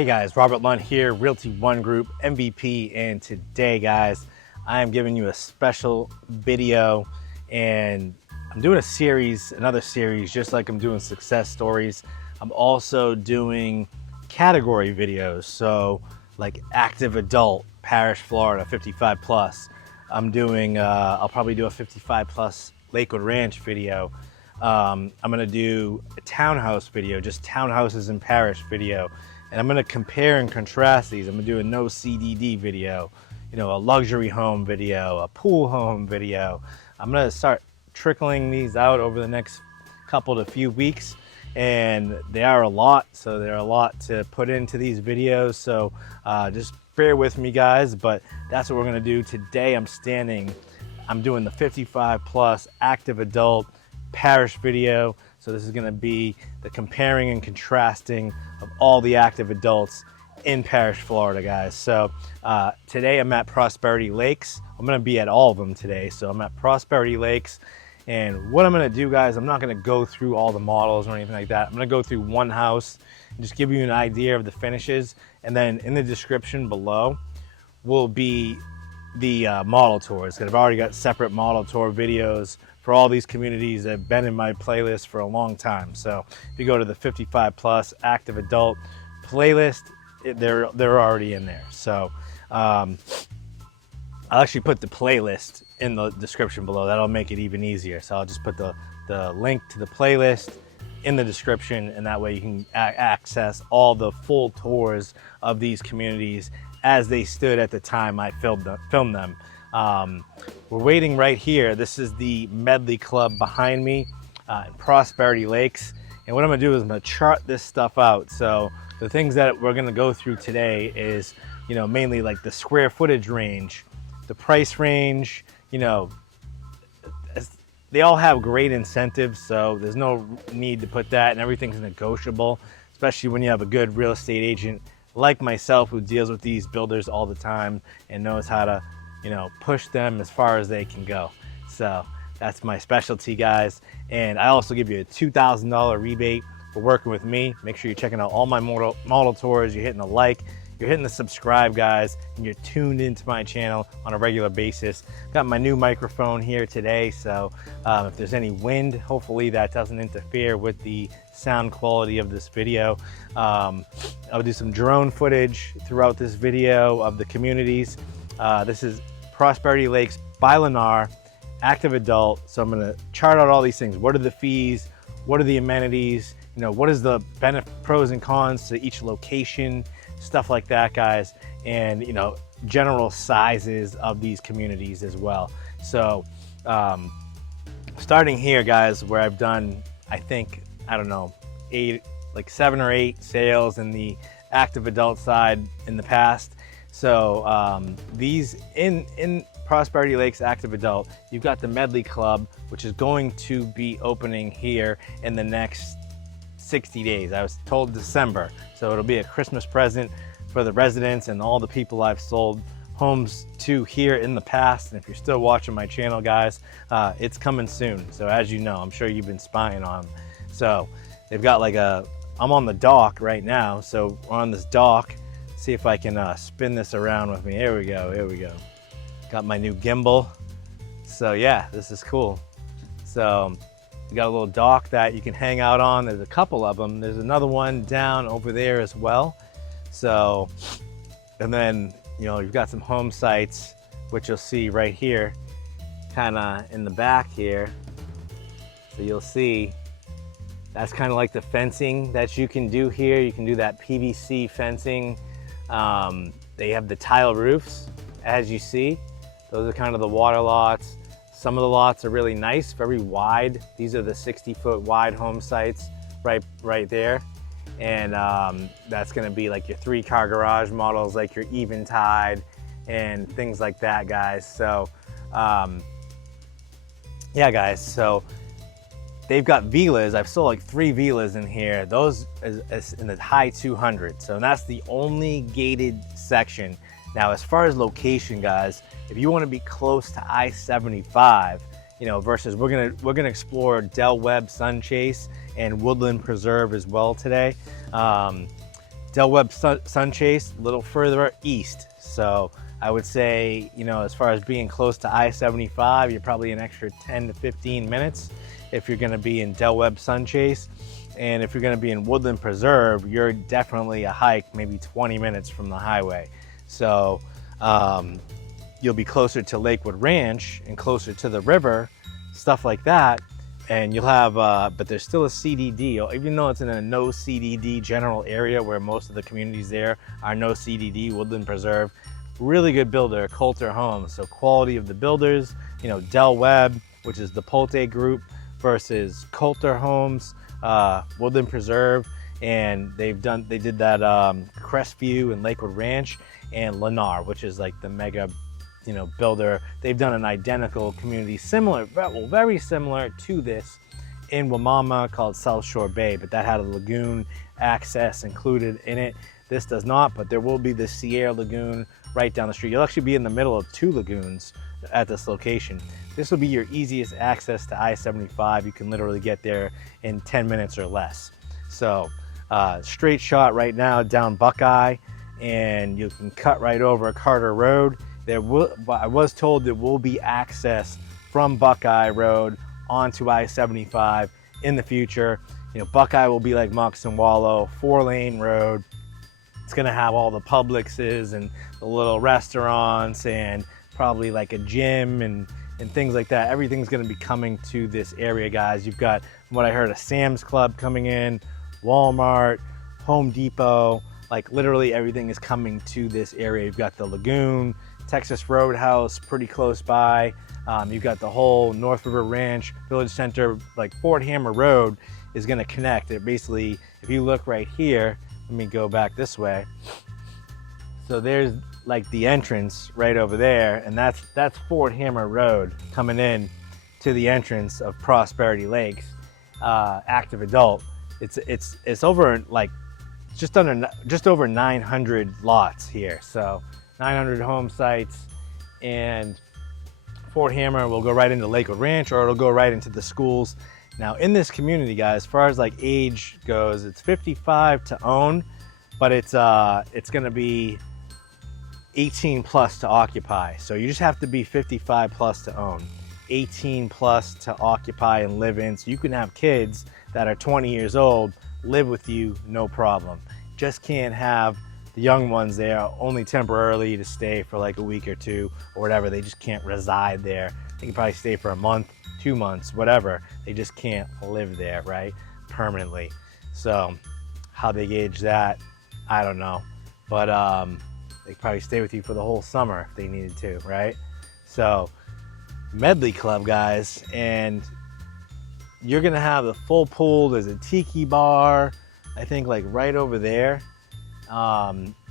Hey guys, Robert Lund here, Realty One Group MVP, and today guys, I am giving you a special video, and I'm doing a series, another series, just like I'm doing success stories. I'm also doing category videos, so like active adult, Parrish, Florida, 55 plus. I'm doing, I'll probably do a 55 plus Lakewood Ranch video. I'm gonna do a townhouse video, just townhouses in Parrish video. And I'm gonna compare and contrast these. I'm gonna do a no CDD video, you know, a luxury home video, a pool home video. I'm gonna start trickling these out over the next couple to few weeks. And they are a lot, so they're a lot to put into these videos. So just bear with me guys, but that's what we're gonna do. Today I'm doing the 55 plus active adult Parrish video. So this is gonna be the comparing and contrasting of all the active adults in Parrish, Florida, guys. So today I'm at Prosperity Lakes. I'm gonna be at all of them today. So I'm at Prosperity Lakes. And what I'm gonna do, guys, I'm not gonna go through all the models or anything like that. I'm gonna go through one house and just give you an idea of the finishes. And then in the description below will be the model tours. I've already got separate model tour videos for all these communities that have been in my playlist for a long time. So if you go to the 55 plus active adult playlist, they're already in there. So I'll actually put the playlist in the description below. That'll make it even easier. So I'll just put the link to the playlist in the description, and that way you can access all the full tours of these communities as they stood at the time I filmed them. We're waiting right here. This is the Medley Club behind me in Prosperity Lakes. And what I'm gonna do is I'm gonna chart this stuff out. So the things that we're gonna go through today is, you know, mainly like the square footage range, the price range, you know, they all have great incentives. So there's no need to put that, and everything's negotiable, especially when you have a good real estate agent like myself who deals with these builders all the time and knows how to, you know, push them as far as they can go. So that's my specialty, guys. And I also give you a $2,000 rebate for working with me. Make sure you're checking out all my model tours. You're hitting the like, you're hitting the subscribe, guys, and you're tuned into my channel on a regular basis. Got my new microphone here today, so if there's any wind, hopefully that doesn't interfere with the sound quality of this video. I'll do some drone footage throughout this video of the communities. This is Prosperity Lakes by Lennar, active adult. So I'm gonna chart out all these things. What are the fees? What are the amenities? You know, what is the pros and cons to each location? Stuff like that, guys. And, you know, general sizes of these communities as well. So starting here, guys, where I've done, I think, I don't know, 7 or 8 sales in the active adult side in the past. So these in Prosperity Lakes active adult, you've got the Medley Club, which is going to be opening here in the next 60 days. I was told December, so it'll be a Christmas present for the residents and all the people I've sold homes to here in the past. And if you're still watching my channel, guys, it's coming soon. So as you know, I'm sure you've been spying on them. So they've got like I'm on the dock right now, so we're on this dock. See if I can spin this around with me. Here we go, here we go. Got my new gimbal. So yeah, this is cool. So you got a little dock that you can hang out on. There's a couple of them. There's another one down over there as well. So, and then, you know, you've got some home sites, which you'll see right here, kind of in the back here. So you'll see that's kind of like the fencing that you can do here. You can do that PVC fencing. They have the tile roofs, as you see. Those are kind of the water lots. Some of the lots are really nice, very wide. These are the 60-foot wide home sites right there. And that's gonna be like your 3-car garage models, like your Eventide and things like that, guys. So yeah, guys, so they've got villas. I've sold like 3 villas in here. Those is in the high 200. So that's the only gated section. Now, as far as location, guys, if you want to be close to I-75, you know, versus we're gonna explore Webb Sun Chase and Woodland Preserve as well today. Webb Sun Chase, a little further east. So I would say, you know, as far as being close to I-75, you're probably an extra 10 to 15 minutes if you're going to be in Webb Sun Chase. And if you're going to be in Woodland Preserve, you're definitely a hike, maybe 20 minutes from the highway. So you'll be closer to Lakewood Ranch and closer to the river, stuff like that. And you'll have, but there's still a CDD, even though it's in a no CDD general area where most of the communities there are no CDD, Woodland Preserve. Really good builder, Kolter Homes. So quality of the builders, you know, Webb, which is the Polte group, versus Kolter Homes, Woodland Preserve, and they did that Crestview and Lakewood Ranch, and Lennar, which is like the mega, you know, builder. They've done an identical community, similar, well, very similar to this in Wamama called South Shore Bay, but that had a lagoon access included in it. This does not, but there will be the Sierra Lagoon right down the street. You'll actually be in the middle of two lagoons at this location. This will be your easiest access to I-75. You can literally get there in 10 minutes or less. So straight shot right now down Buckeye, and you can cut right over Carter Road. I was told there will be access from Buckeye Road onto I-75 in the future. You know, Buckeye will be like Moxon Wallow, 4-lane road. It's gonna have all the Publixes and the little restaurants and probably like a gym and things like that. Everything's gonna be coming to this area, guys. You've got, from what I heard, a Sam's Club coming in, Walmart, Home Depot, like literally everything is coming to this area. You've got the lagoon, Texas Roadhouse pretty close by. You've got the whole North River Ranch, Village Center, like Fort Hammer Road is gonna connect. It basically, if you look right here, let me go back this way. So there's like the entrance right over there, and that's Fort Hammer Road coming in to the entrance of Prosperity Lakes, active adult. It's over like just over 900 lots here. So 900 home sites, and Fort Hammer will go right into Lakewood Ranch, or it'll go right into the schools. Now in this community, guys, as far as like age goes, it's 55 to own, but it's gonna be 18 plus to occupy. So you just have to be 55 plus to own, 18 plus to occupy and live in. So you can have kids that are 20 years old live with you, no problem. Just can't have the young ones there only temporarily to stay for like a week or two or whatever. They just can't reside there. They can probably stay for a month, 2 months, whatever. They just can't live there, right? Permanently. So how they gauge that, I don't know. But they could probably stay with you for the whole summer if they needed to, right? So Medley Club, guys, and you're gonna have the full pool. There's a tiki bar, I think, like right over there.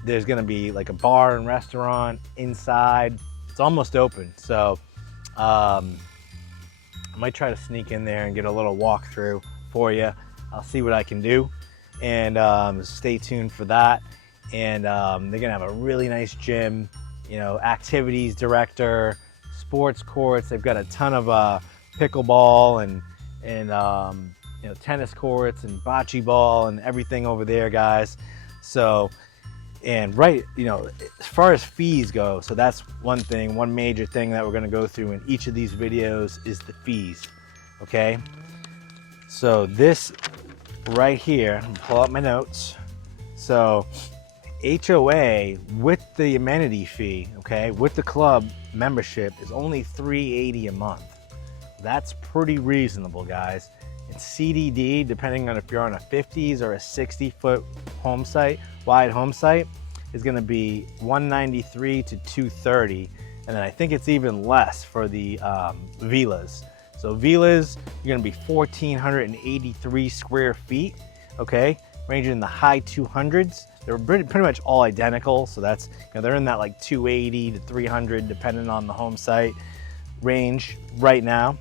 There's gonna be like a bar and restaurant inside. It's almost open, so I might try to sneak in there and get a little walkthrough for you. I'll see what I can do, and stay tuned for that. And they're gonna have a really nice gym, you know, activities director, sports courts. They've got a ton of pickleball and you know, tennis courts and bocce ball and everything over there, guys. So, and right, you know, as far as fees go, so that's one thing, one major thing that we're gonna go through in each of these videos is the fees, okay? So this right here, I'm gonna pull out my notes. So HOA with the amenity fee, okay, with the club membership is only $380 a month. That's pretty reasonable, guys. And CDD, depending on if you're on a 50s or a 60-foot home site, wide home site, is gonna be $193 to $230. And then I think it's even less for the villas. So villas, you're gonna be 1,483 square feet, okay? Ranging in the high 200s. They're pretty much all identical. So that's, you know, they're in that like 280 to 300, depending on the home site range right now.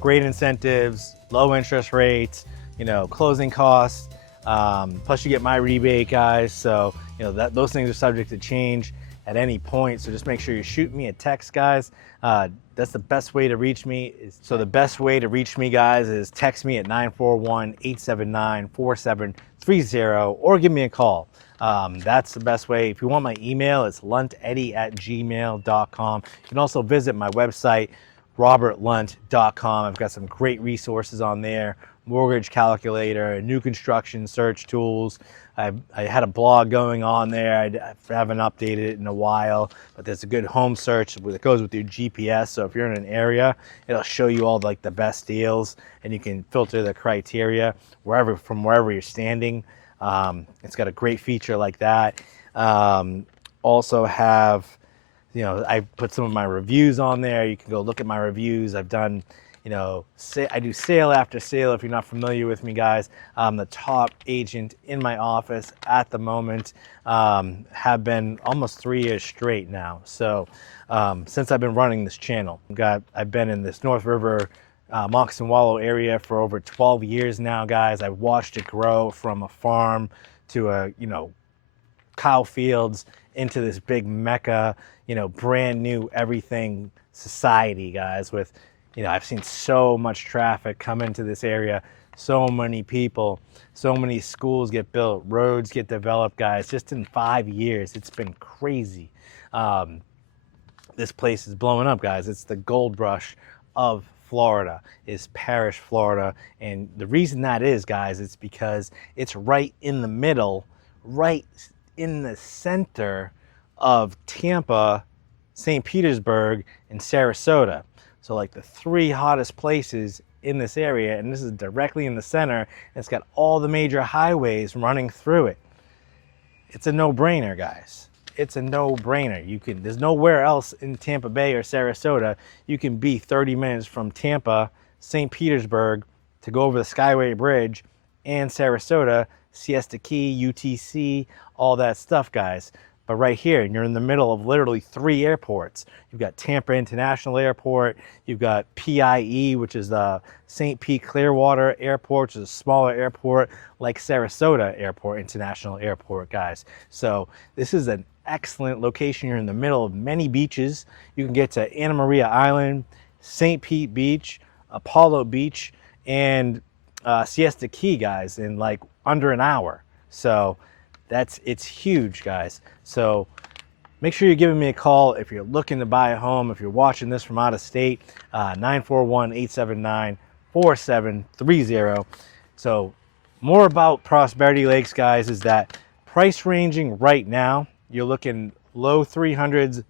Great incentives, low interest rates, you know, closing costs. Plus you get my rebate, guys. So, you know, those things are subject to change at any point. So just make sure you shoot me a text, guys. That's the best way to reach me. So the best way to reach me, guys, is text me at 941-879-4730 or give me a call. That's the best way. If you want my email, it's lunteddie@gmail.com. You can also visit my website, robertlunt.com. I've got some great resources on there: mortgage calculator, new construction search tools. I had a blog going on there. I haven't updated it in a while, but there's a good home search that goes with your GPS. So if you're in an area, it'll show you all like the best deals, and you can filter the criteria from wherever you're standing. It's got a great feature like that. Also have, I put some of my reviews on there. You can go look at my reviews. I've done, I do sale after sale. If you're not familiar with me, guys, I'm the top agent in my office at the moment. Have been almost 3 years straight now. So since I've been running this channel, I've been in this North River Moccasin Wallow area for over 12 years now, guys. I've watched it grow from a farm to cow fields into this big mecca, brand new everything society, guys. With, I've seen so much traffic come into this area, so many people, so many schools get built, roads get developed, guys. Just in 5 years, it's been crazy. This place is blowing up, guys. It's the gold rush of Florida, is Parrish, Florida. And the reason that is, guys, it's because it's right in the middle, right in the center of Tampa, St. Petersburg, and Sarasota. So like the 3 hottest places in this area, and this is directly in the center, and it's got all the major highways running through it. It's a no-brainer, guys. It's a no-brainer. There's nowhere else in Tampa Bay or Sarasota you can be 30 minutes from Tampa, St. Petersburg, to go over the Skyway Bridge, and Sarasota, Siesta Key, UTC, all that stuff, guys. But right here, and you're in the middle of literally 3 airports. You've got Tampa International Airport, you've got PIE, which is the St. Pete Clearwater Airport, which is a smaller airport like Sarasota International Airport, guys. So this is an excellent location. You're in the middle of many beaches. You can get to Anna Maria Island, St. Pete Beach, Apollo Beach, and Siesta Key, guys, in like under an hour. So it's huge, guys. So make sure you're giving me a call if you're looking to buy a home. If you're watching this from out of state, 941-879-4730. So more about Prosperity Lakes, guys, is that price ranging right now, you're looking low 300s,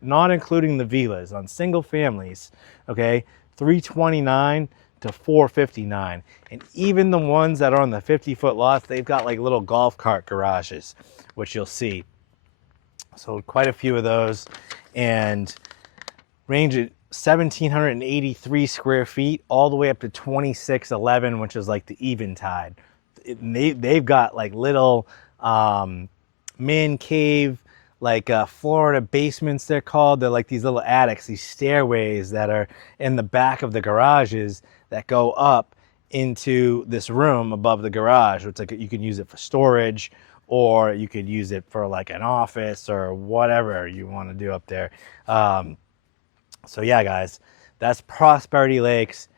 not including the villas, on single families, okay, 329 to 459. And even the ones that are on the 50-foot lots, they've got like little golf cart garages, which you'll see. So quite a few of those, and range at 1,783 square feet all the way up to 2,611, which is like the eventide. They've got like little man cave, like Florida basements, they're called. They're like these little attics, these stairways that are in the back of the garages that go up into this room above the garage. It's like you can use it for storage, or you could use it for like an office or whatever you want to do up there. So yeah, guys, that's Prosperity Lakes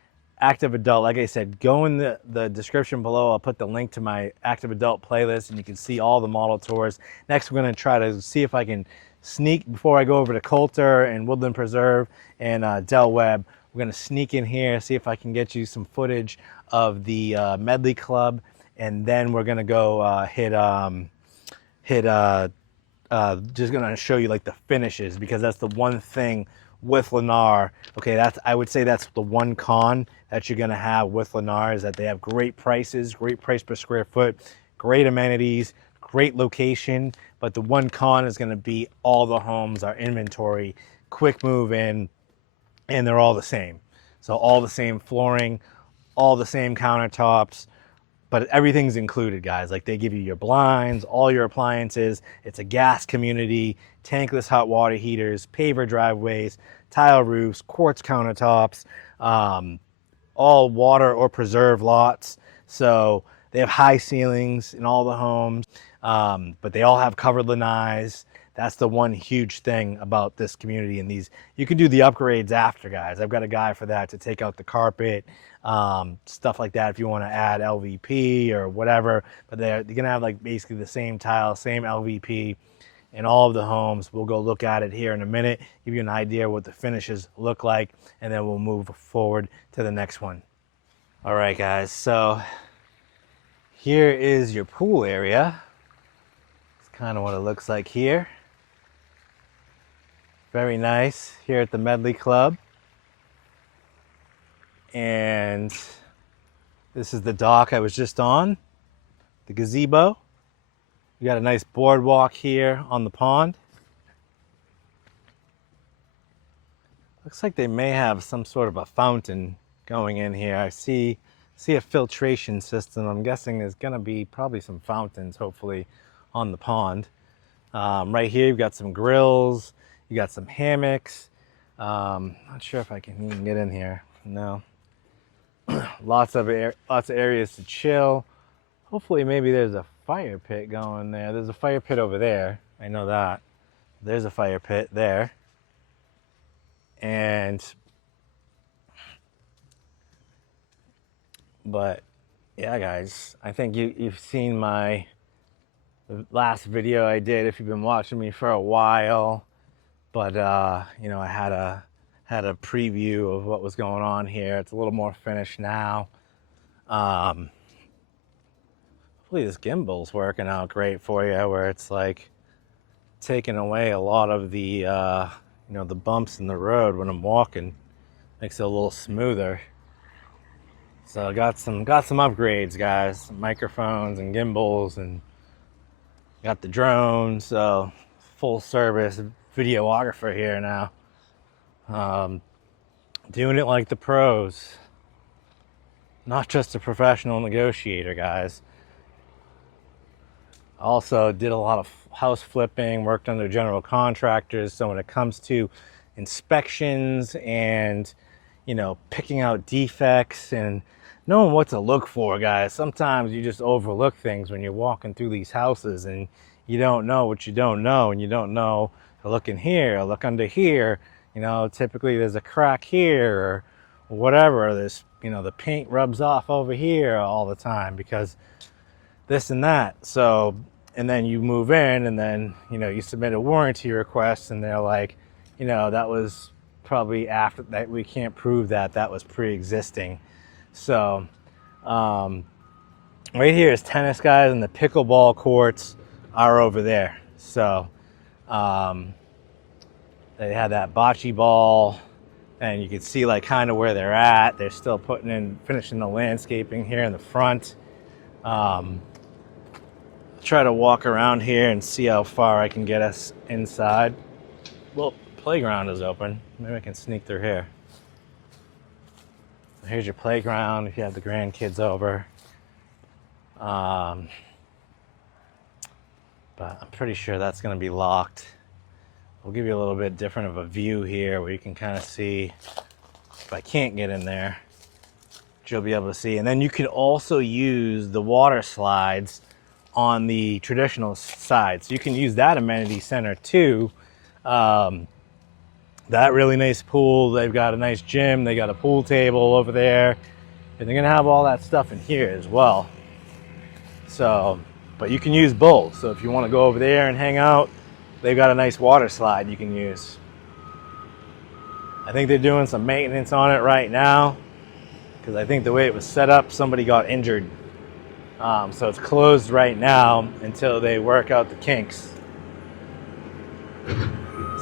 Active Adult. Like I said, go in the description below. I'll put the link to my Active Adult playlist, and you can see all the model tours. Next, we're going to try to see if I can sneak, before I go over to Kolter and Woodland Preserve and Del Webb, we're going to sneak in here, see if I can get you some footage of the Medley Club, and then we're going to go just going to show you like the finishes, because that's the one thing with Lennar. Okay, I would say that's the one con that you're going to have with Lennar, is that they have great prices, great price per square foot, great amenities, great location. But the one con is going to be all the homes are inventory, quick move in, and they're all the same. So all the same flooring, all the same countertops, but everything's included, guys. Like, they give you your blinds, all your appliances. It's a gas community, tankless hot water heaters, paver driveways, tile roofs, quartz countertops, all water or preserve lots. So they have high ceilings in all the homes, but they all have covered lanais. That's the one huge thing about this community. And these, you can do the upgrades after, guys. I've got a guy for that, to take out the carpet, stuff like that, if you want to add LVP or whatever. But they're gonna have like basically the same tile, same LVP in all of the homes. We'll go look at it here in a minute, give you an idea what the finishes look like, and then we'll move forward to the next one. All right, guys, so here is your pool area. It's kind of what it looks like here. Very nice here at the Medley Club. And this is the dock I was just on, the gazebo. We got a nice boardwalk here on the pond. Looks like they may have some sort of a fountain going in here. I see a filtration system. I'm guessing there's gonna be probably some fountains, hopefully, on the pond. Right here, you've got some grills. You got some hammocks. Not sure if I can even get in here. No. lots of areas to chill. Hopefully, maybe there's a fire pit going there. There's a fire pit over there. I know that. There's a fire pit there. But yeah, guys, I think you've seen my last video I did if you've been watching me for a while. But you know, I had a preview of what was going on here. It's a little more finished now. Hopefully this gimbal's working out great for you, where it's like taking away a lot of the you know, the bumps in the road when I'm walking. Makes it a little smoother. So I got some upgrades, guys. Some microphones and gimbals, and got the drone. So full service videographer here now. Doing it like the pros. Not just a professional negotiator, guys. Also did a lot of house flipping, worked under general contractors. So when it comes to inspections and, you know, picking out defects and knowing what to look for, guys, sometimes you just overlook things when you're walking through these houses and you don't know what you don't know, and you don't know to look in here, look under here. You know, typically there's a crack here or whatever. There's, you know, the paint rubs off over here all the time because this and that. So, and then you move in, and then, you know, you submit a warranty request, and they're like, you know, that was probably after that. We can't prove that that was pre-existing. So, right here is tennis, guys, and the pickleball courts are over there. So, they had that bocce ball, and you can see like kind of where they're at. They're still finishing the landscaping here in the front. Try to walk around here and see how far I can get us inside. Well, playground is open. Maybe I can sneak through here. Here's your playground if you have the grandkids over. But I'm pretty sure that's going to be locked. We'll give you a little bit different of a view here where you can kind of see if I can't get in there, but you'll be able to see. And then you can also use the water slides on the traditional side. So you can use that amenity center too. That really nice pool. They've got a nice gym. They got a pool table over there. And they're gonna have all that stuff in here as well. So, but you can use both. So if you wanna go over there and hang out, they've got a nice water slide you can use. I think they're doing some maintenance on it right now, because I think the way it was set up, somebody got injured. So it's closed right now until they work out the kinks.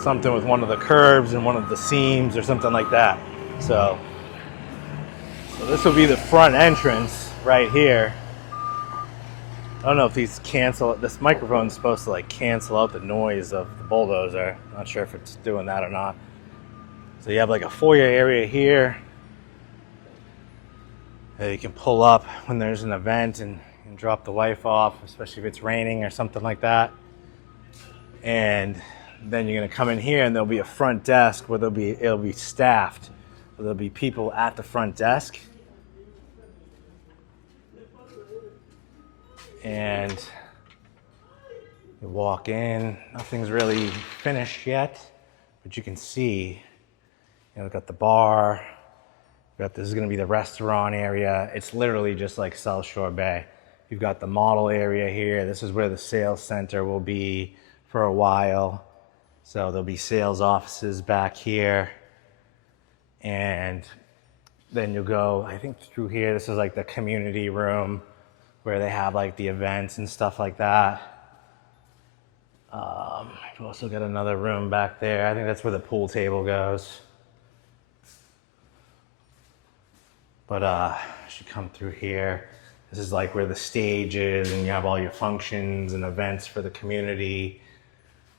Something with one of the curbs and one of the seams or something like that. So this will be the front entrance right here. I don't know if these this microphone is supposed to like cancel out the noise of the bulldozer. Not sure if it's doing that or not. So you have like a foyer area here that you can pull up when there's an event and drop the wife off, especially if it's raining or something like that. And then you're gonna come in here and there'll be a front desk where it'll be staffed. There'll be people at the front desk. And You walk in, nothing's really finished yet, but you can see, you know, we've got the bar, this is gonna be the restaurant area. It's literally just like South Shore Bay. You've got the model area here. This is where the sales center will be for a while. So there'll be sales offices back here. And then you'll go, I think through here, this is like the community room where they have like the events and stuff like that. We've also got another room back there. I think that's where the pool table goes. But as you come through here, this is like where the stage is, and you have all your functions and events for the community.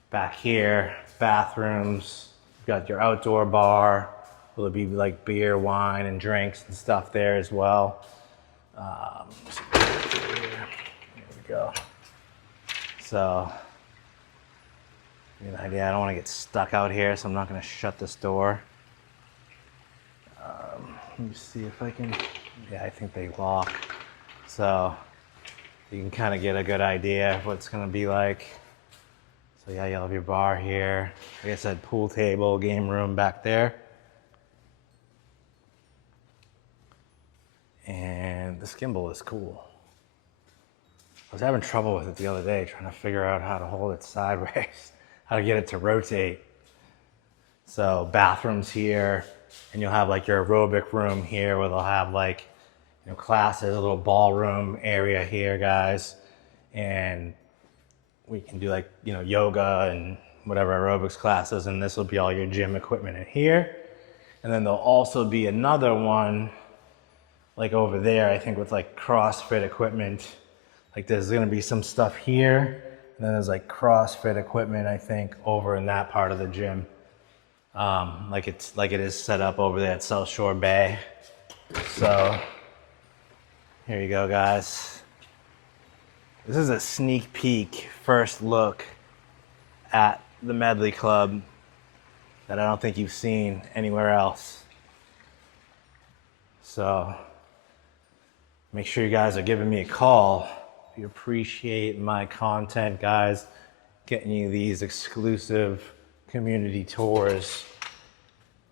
Back here, bathrooms. You've got your outdoor bar. Will it be like beer, wine, and drinks and stuff there as well? Here we go. So, you know, idea. I don't want to get stuck out here, so I'm not going to shut this door. Let me see if I can. Yeah, I think they lock. So you can kind of get a good idea of what it's going to be like. So yeah, you'll have your bar here. Like I said, pool table, game room back there. And this gimbal is cool. I was having trouble with it the other day, trying to figure out how to hold it sideways, how to get it to rotate. So bathrooms here, and you'll have like your aerobic room here where they'll have like, you know, classes, a little ballroom area here, guys. And we can do like, you know, yoga and whatever aerobics classes, and this will be all your gym equipment in here. And then there'll also be another one like over there, I think, with like CrossFit equipment. Like there's gonna be some stuff here, and then there's like CrossFit equipment, I think, over in that part of the gym. Like it is set up over there at South Shore Bay. So here you go, guys. This is a sneak peek, first look at the Medley Club that I don't think you've seen anywhere else. So make sure you guys are giving me a call if you appreciate my content, guys. Getting you these exclusive community tours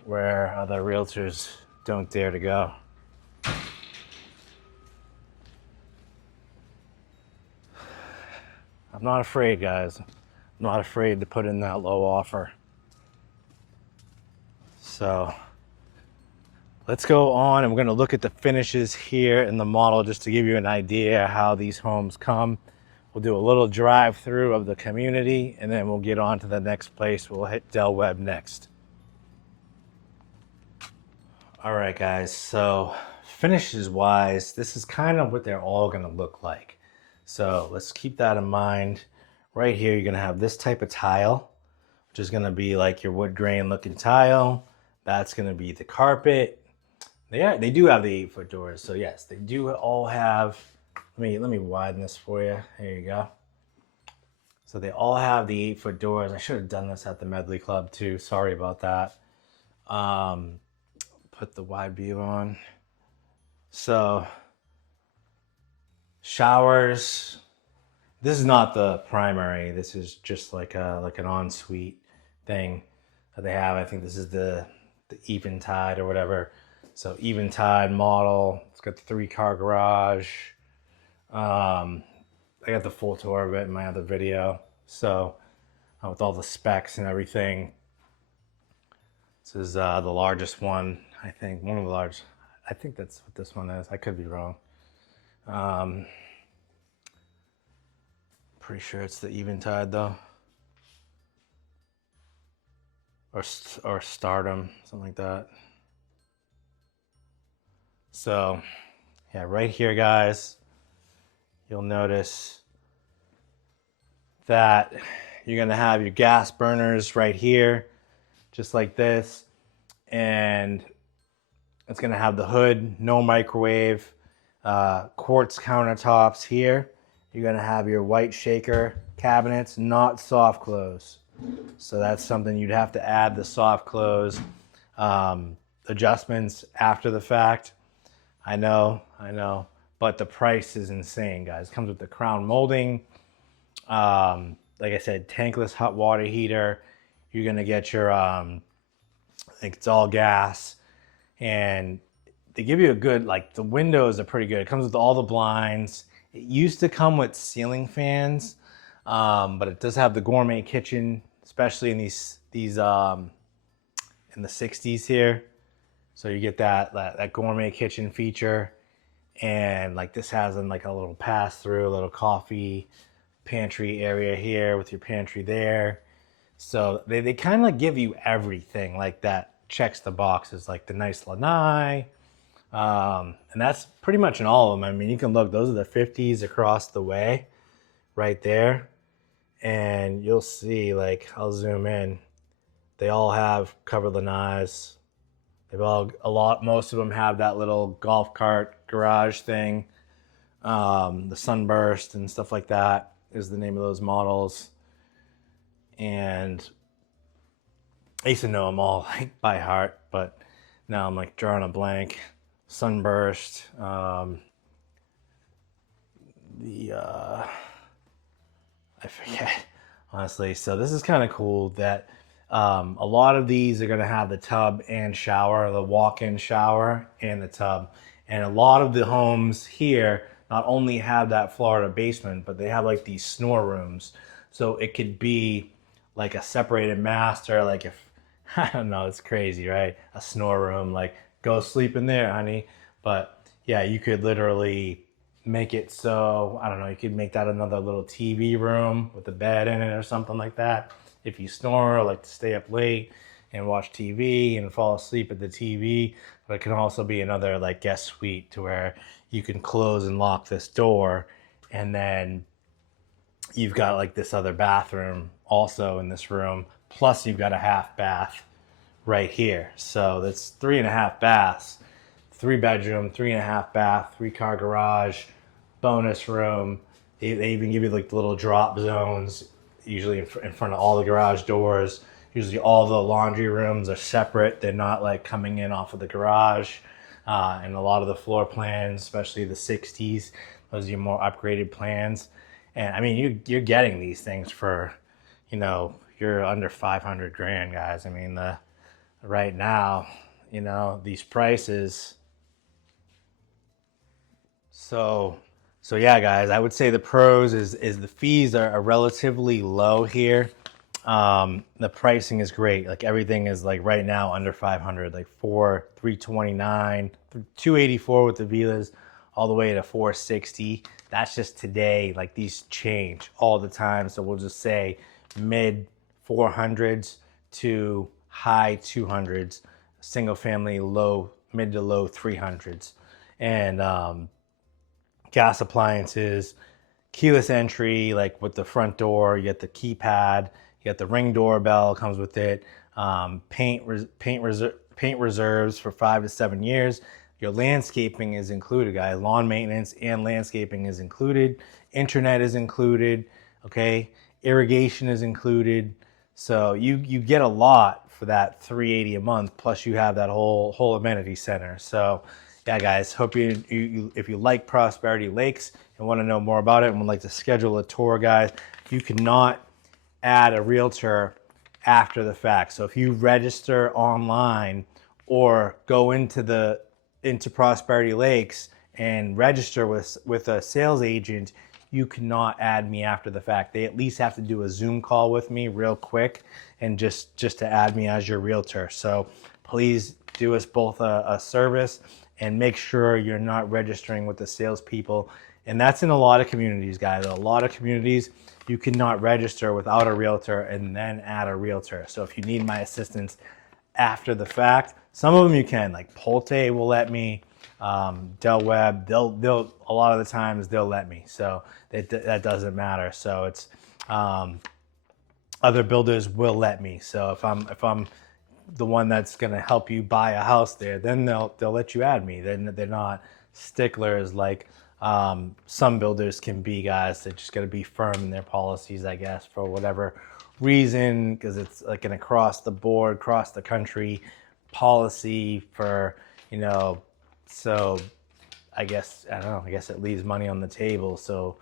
where other realtors don't dare to go. I'm not afraid, guys. I'm not afraid to put in that low offer. So let's go on, and we're gonna look at the finishes here in the model just to give you an idea how these homes come. We'll do a little drive through of the community, and then we'll get on to the next place. We'll hit Del Webb next. All right, guys, so finishes wise, this is kind of what they're all gonna look like. So let's keep that in mind. Right here, you're gonna have this type of tile, which is gonna be like your wood grain looking tile. That's gonna be the carpet. They do have the 8-foot doors, so yes, they do all have. Let me widen this for you. There you go. So they all have the 8-foot doors. I should have done this at the Medley Club too. Sorry about that. Put the wide view on. So showers. This is not the primary. This is just like an ensuite thing that they have. I think this is the Eventide or whatever. So Eventide model. It's got the 3-car garage. I got the full tour of it in my other video. So with all the specs and everything. This is the largest one, I think. One of the largest. I think that's what this one is. I could be wrong. Pretty sure it's the Eventide though. Or Stardom, something like that. So yeah, right here, guys, you'll notice that you're gonna have your gas burners right here, just like this. And it's gonna have the hood, no microwave, quartz countertops here. You're gonna have your white shaker cabinets, not soft close. So that's something you'd have to add the soft close adjustments after the fact. I know, but the price is insane, guys. It comes with the crown molding. like I said, tankless hot water heater. You're gonna get your, I think it's all gas, and they give you a good, like the windows are pretty good. It comes with all the blinds. It used to come with ceiling fans, but it does have the gourmet kitchen, especially in these in the 60s here. So you get that gourmet kitchen feature, and like this has like a little pass through, a little coffee pantry area here with your pantry there. So they kind of give you everything like that checks the boxes, like the nice lanai. And that's pretty much in all of them. I mean, you can look, those are the 50s across the way right there. And you'll see, like, I'll zoom in. They all have covered lanais. Most of them have that little golf cart garage thing. The Sunburst and stuff like that is the name of those models. And I used to know them all like by heart, but now I'm like drawing a blank. Sunburst, I forget, honestly. So this is kind of cool that a lot of these are going to have the tub and shower, the walk-in shower and the tub. And a lot of the homes here not only have that Florida basement, but they have like these snore rooms. So it could be like a separated master, like if, I don't know, it's crazy, right? A snore room, like go sleep in there, honey. But yeah, you could literally make it so, I don't know, you could make that another little TV room with a bed in it or something like that. If you snore or like to stay up late and watch TV and fall asleep at the TV, but it can also be another like guest suite to where you can close and lock this door, and then you've got like this other bathroom also in this room, plus you've got a half bath right here. So that's 3.5 baths, 3-bedroom, 3.5 bath, 3-car garage, bonus room. They even give you like the little drop zones, usually in front of all the garage doors. Usually all the laundry rooms are separate. They're not like coming in off of the garage. And a lot of the floor plans, especially the 60s, those are your more upgraded plans. And I mean, you're getting these things for, you're under 500 grand, guys. I mean, right now, these prices. So yeah, guys, I would say the pros is the fees are relatively low here. The pricing is great. Like everything is like right now under 500, like 329, 284 with the villas, all the way to 460. That's just today. Like these change all the time. So we'll just say mid 400s to high 200s, single family mid to low 300s. And gas appliances, keyless entry, like with the front door, you get the keypad, you get the Ring doorbell, comes with it. Paint reserves for 5 to 7 years. Your landscaping is included, guys. Lawn maintenance and landscaping is included. Internet is included. Okay, irrigation is included. So you get a lot for that $380 a month. Plus you have that whole amenity center. So yeah, guys, hope you if you like Prosperity Lakes and want to know more about it and would like to schedule a tour, guys, you cannot add a realtor after the fact. So if you register online or go into Prosperity Lakes and register with a sales agent, you cannot add me after the fact. They at least have to do a Zoom call with me real quick and just to add me as your realtor. So please do us both a service and make sure you're not registering with the salespeople. And that's in a lot of communities, guys. A lot of communities, you cannot register without a realtor and then add a realtor. So if you need my assistance after the fact, some of them you can, like Polte will let me, Del Webb, they'll a lot of the times they'll let me. So that doesn't matter. So it's other builders will let me. So if I'm the one that's going to help you buy a house there, then they'll let you add me. Then they're not sticklers like some builders can be, guys. They're just going to be firm in their policies, I guess, for whatever reason, because it's like an across the board, across the country policy for, so I guess, I don't know, I guess it leaves money on the table. So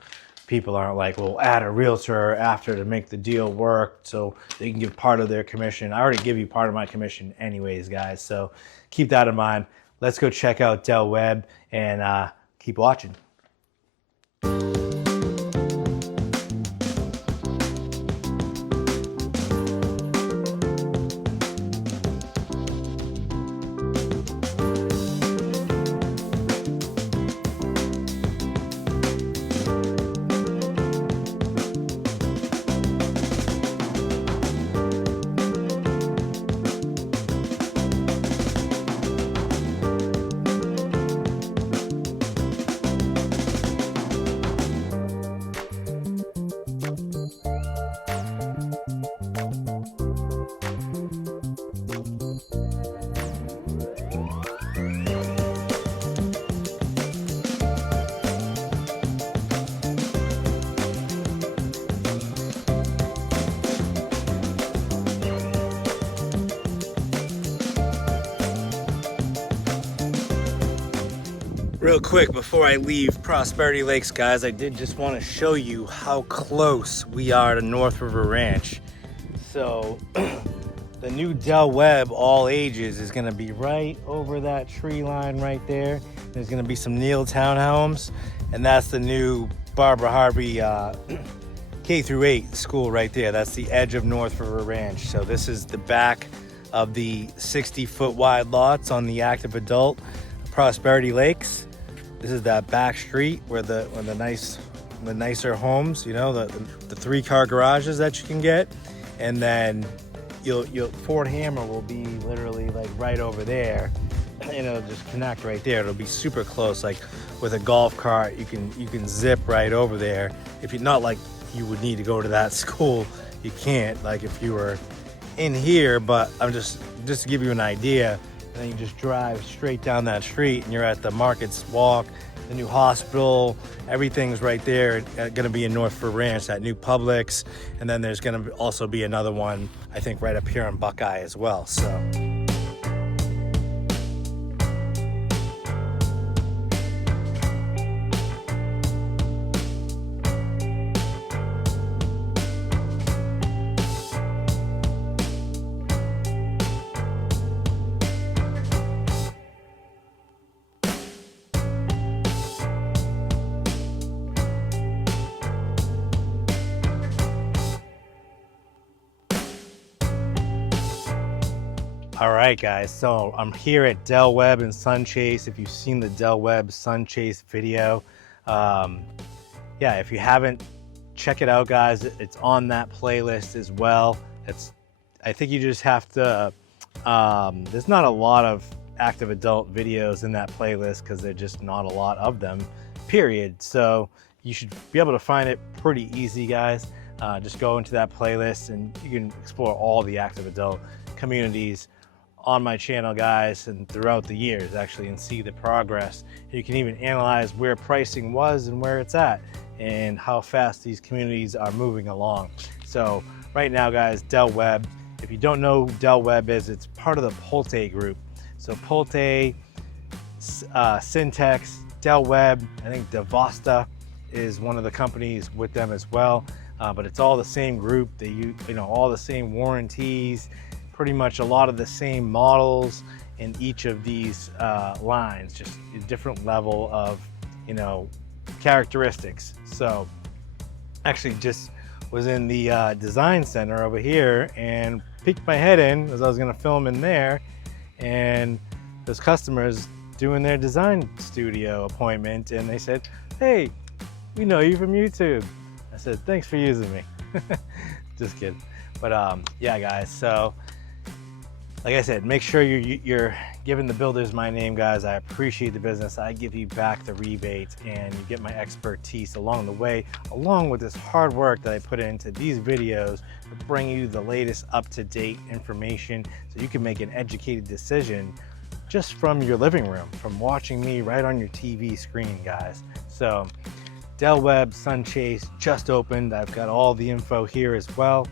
people aren't like, well, add a realtor after to make the deal work so they can give part of their commission. I already give you part of my commission anyways, guys. So keep that in mind. Let's go check out Del Webb and keep watching. Real quick before I leave Prosperity Lakes, guys, I did just want to show you how close we are to North River Ranch. So the new Del Webb all ages is going to be right over that tree line right there. There's going to be some Neal townhomes, and that's the new Barbara Harvey K through 8 school right there. That's the edge of North River Ranch. So this is the back of the 60-foot wide lots on the active adult Prosperity Lakes. This is that back street where the nicer homes, you know, the 3-car garages that you can get, and then you'll Fort Hammer will be literally like right over there, and it'll just connect right there. It'll be super close. Like with a golf cart, you can zip right over there. If you're not like you would need to go to that school, you can't. Like if you were in here, but I'm just to give you an idea. And then you just drive straight down that street and you're at the Markets Walk, the new hospital, everything's right there. Going to be in North River Ranch, that new Publix. And then there's going to also be another one, I think, right up here in Buckeye as well. So. All right, guys, so I'm here at Del Webb and Sun Chase. If you've seen the Del Webb Sun Chase video, yeah, if you haven't, check it out, guys. It's on that playlist as well. I think you just have to, there's not a lot of active adult videos in that playlist because there's just not a lot of them, period. So you should be able to find it pretty easy, guys. Just go into that playlist and you can explore all the active adult communities on my channel, guys, and throughout the years actually, and see the progress. You can even analyze where pricing was and where it's at and how fast these communities are moving along. So right now, guys, Del Webb, if you don't know who Del Webb is, it's part of the Pulte group. So Pulte, Syntex, Del Webb, I think Devosta is one of the companies with them as well, but it's all the same group. They use, you know, all the same warranties, pretty much a lot of the same models in each of these lines, just a different level of, you know, characteristics. So actually just was in the design center over here and peeked my head in as I was gonna film in there, and those customers doing their design studio appointment, and they said, hey, we know you from YouTube. I said, thanks for using me. Just kidding. But yeah, guys, so like I said, make sure you're giving the builders my name, guys. I appreciate the business. I give you back the rebate, and you get my expertise along the way, along with this hard work that I put into these videos to bring you the latest up-to-date information so you can make an educated decision just from your living room, from watching me right on your TV screen, guys. So Del Webb Sun Chase just opened. I've got all the info here as well.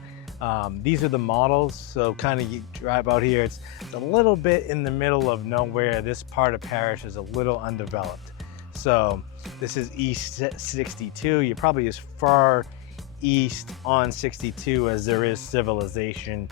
These are the models, so kind of you drive out here, it's a little bit in the middle of nowhere. This part of Parrish is a little undeveloped. So this is East 62. You're probably as far east on 62 as there is civilization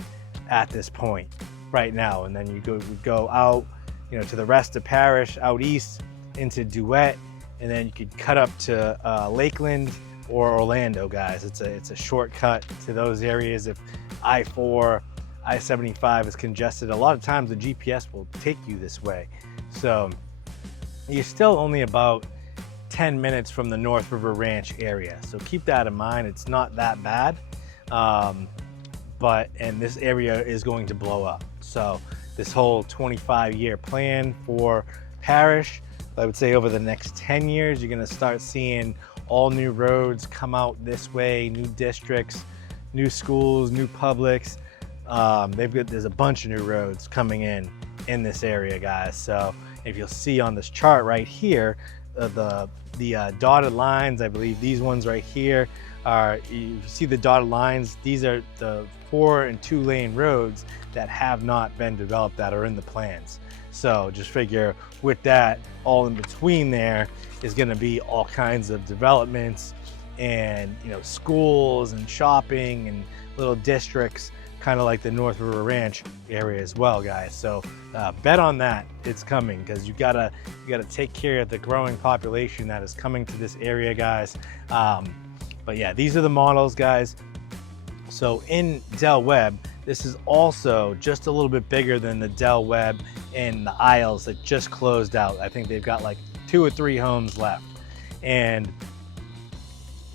at this point right now. And then you go out, you know, to the rest of Parrish, out east into Duet, and then you could cut up to Lakeland or Orlando, guys. It's a shortcut to those areas. If I-4, I-75 is congested, a lot of times the GPS will take you this way. So you're still only about 10 minutes from the North River Ranch area. So keep that in mind. It's not that bad. And this area is going to blow up. So this whole 25-year plan for Parrish, I would say over the next 10 years, you're gonna start seeing all new roads come out this way, new districts, new schools, new publics. There's a bunch of new roads coming in this area, guys. So if you'll see on this chart right here, the dotted lines, I believe these ones right here are, you see the dotted lines, these are the 4 and 2 lane roads that have not been developed, that are in the plans. So just figure with that, all in between there is going to be all kinds of developments and, you know, schools and shopping and little districts, kind of like the North River Ranch area as well, guys. So bet on that. It's coming, because you gotta take care of the growing population that is coming to this area, guys. But yeah, these are the models, guys. So in Del Webb, this is also just a little bit bigger than the Del Webb in the Isles that just closed out. I think they've got like 2 or 3 homes left. And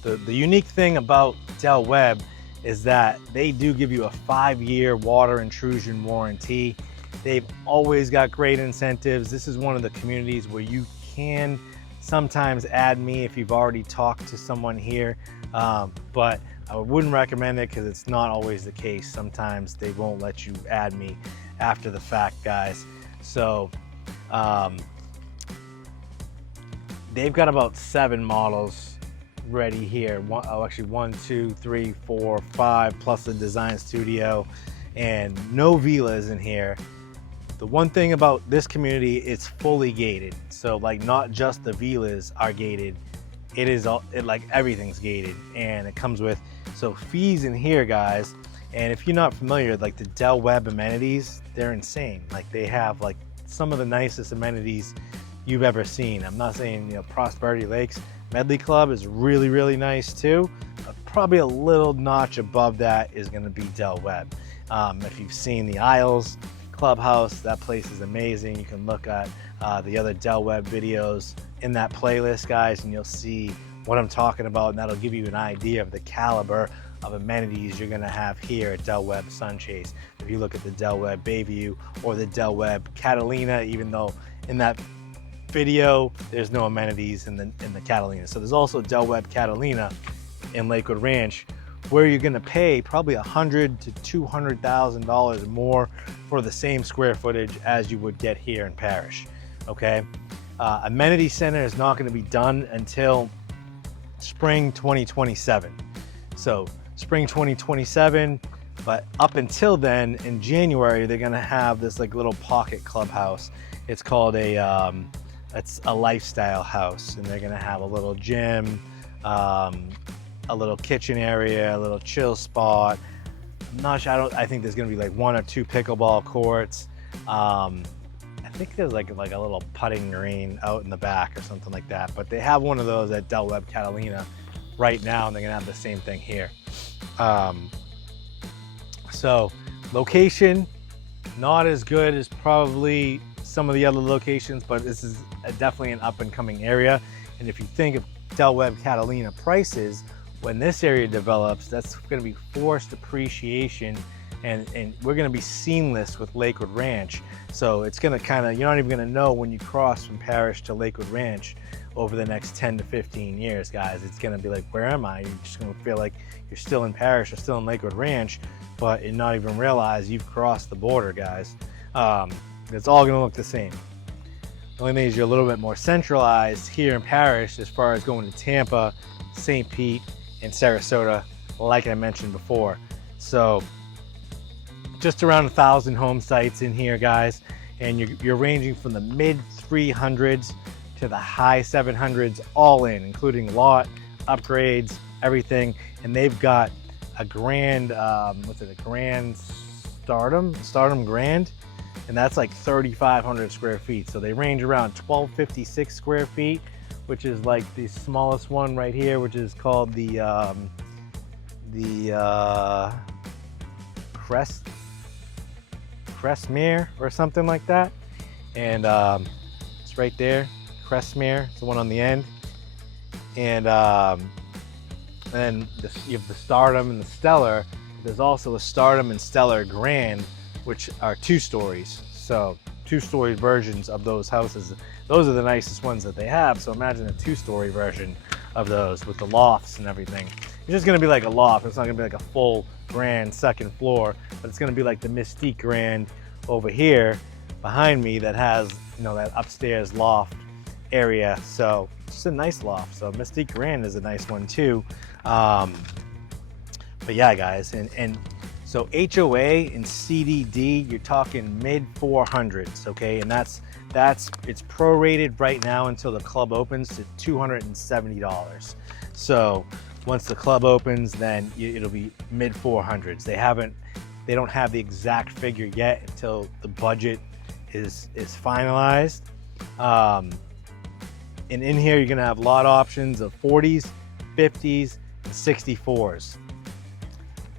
the unique thing about Del Webb is that they do give you a 5-year water intrusion warranty. They've always got great incentives. This is one of the communities where you can sometimes add me if you've already talked to someone here, but I wouldn't recommend it because it's not always the case. Sometimes they won't let you add me after the fact, guys. So they've got about 7 models ready here. Actually 1, 2, 3, 4, 5, plus the design studio, and no villas in here. The one thing about this community, it's fully gated. So like not just the villas are gated, like everything's gated, and it comes with, so fees in here, guys. And if you're not familiar, like the Del Webb amenities, they're insane. Like they have like some of the nicest amenities you've ever seen. I'm not saying, you know, Prosperity Lakes, Medley Club is really, really nice too, but probably a little notch above that is gonna be Del Webb. If you've seen the Isles, Clubhouse, that place is amazing. You can look at the other Del Webb videos in that playlist, guys, and you'll see what I'm talking about, and that'll give you an idea of the caliber of amenities you're gonna have here at Del Webb Sun Chase. If you look at the Del Webb Bayview or the Del Webb Catalina, even though in that video there's no amenities in the Catalina. So there's also Del Webb Catalina in Lakewood Ranch, where you're gonna pay probably $100,000 to $200,000 more for the same square footage as you would get here in Parrish, okay? Amenity center is not gonna be done until spring 2027. So spring 2027, but up until then, in January, they're gonna have this like little pocket clubhouse. It's called it's a lifestyle house, and they're gonna have a little gym, a little kitchen area, a little chill spot. I'm not sure, I think there's gonna be like 1 or 2 pickleball courts. I think there's like a little putting green out in the back or something like that, but they have one of those at Del Webb Catalina right now, and they're gonna have the same thing here. So location, not as good as probably some of the other locations, but this is definitely an up and coming area. And if you think of Del Webb Catalina prices, when this area develops, that's going to be forced appreciation, and we're going to be seamless with Lakewood Ranch. So it's going to kind of, you're not even going to know when you cross from Parrish to Lakewood Ranch over the next 10 to 15 years, guys. It's going to be like, where am I? You're just going to feel like you're still in Parrish or still in Lakewood Ranch, but you not even realize you've crossed the border, guys. It's all going to look the same. The only thing is you're a little bit more centralized here in Parrish as far as going to Tampa, St. Pete, and Sarasota, like I mentioned before. So just around 1,000 home sites in here, guys, and you're ranging from the mid 300s to the high 700s, all in, including lot, upgrades, everything. And they've got a grand, what's it, a grand Stardom Grand, and that's like 3,500 square feet. So they range around 1,256 square feet, which is like the smallest one right here, which is called the Crestmere or something like that. And it's right there, Crestmere, it's the one on the end. And then you have the Stardom and the Stellar. There's also a Stardom and Stellar Grand, which are 2 stories. So 2-story versions of those houses. Those are the nicest ones that they have. So imagine a 2-story version of those with the lofts and everything. It's just gonna be like a loft. It's not gonna be like a full grand second floor, but it's gonna be like the Mystique Grand over here behind me that has, you know, that upstairs loft area. So it's a nice loft. So Mystique Grand is a nice one too. But yeah, guys, and so HOA and CDD, you're talking mid 400s, okay? And that's it's prorated right now until the club opens to $270. So once the club opens, then it'll be mid 400s. They don't have the exact figure yet until the budget is finalized. And in here, you're gonna have lot options of 40s, 50s, and 64s.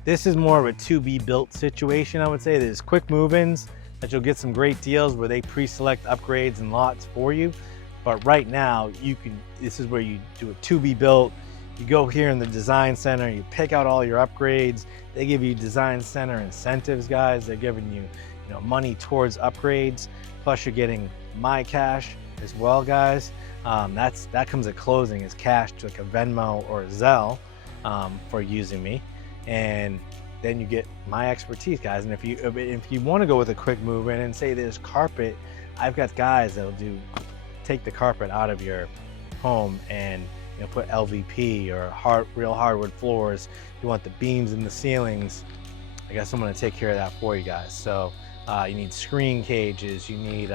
This is more of a to-be-built situation, I would say. There's quick move-ins that you'll get some great deals where they pre-select upgrades and lots for you. But right now, this is where you do a to-be-built. You go here in the design center, you pick out all your upgrades. They give you design center incentives, guys. They're giving you, money towards upgrades. Plus, you're getting my cash as well, guys. That comes at closing as cash to like a Venmo or a Zelle for using me. And then you get my expertise, guys. And if you want to go with a quick move in and say there's carpet, I've got guys that'll take the carpet out of your home and put LVP or real hardwood floors. You want the beams in the ceilings, I got someone to take care of that for you guys. So you need screen cages, you need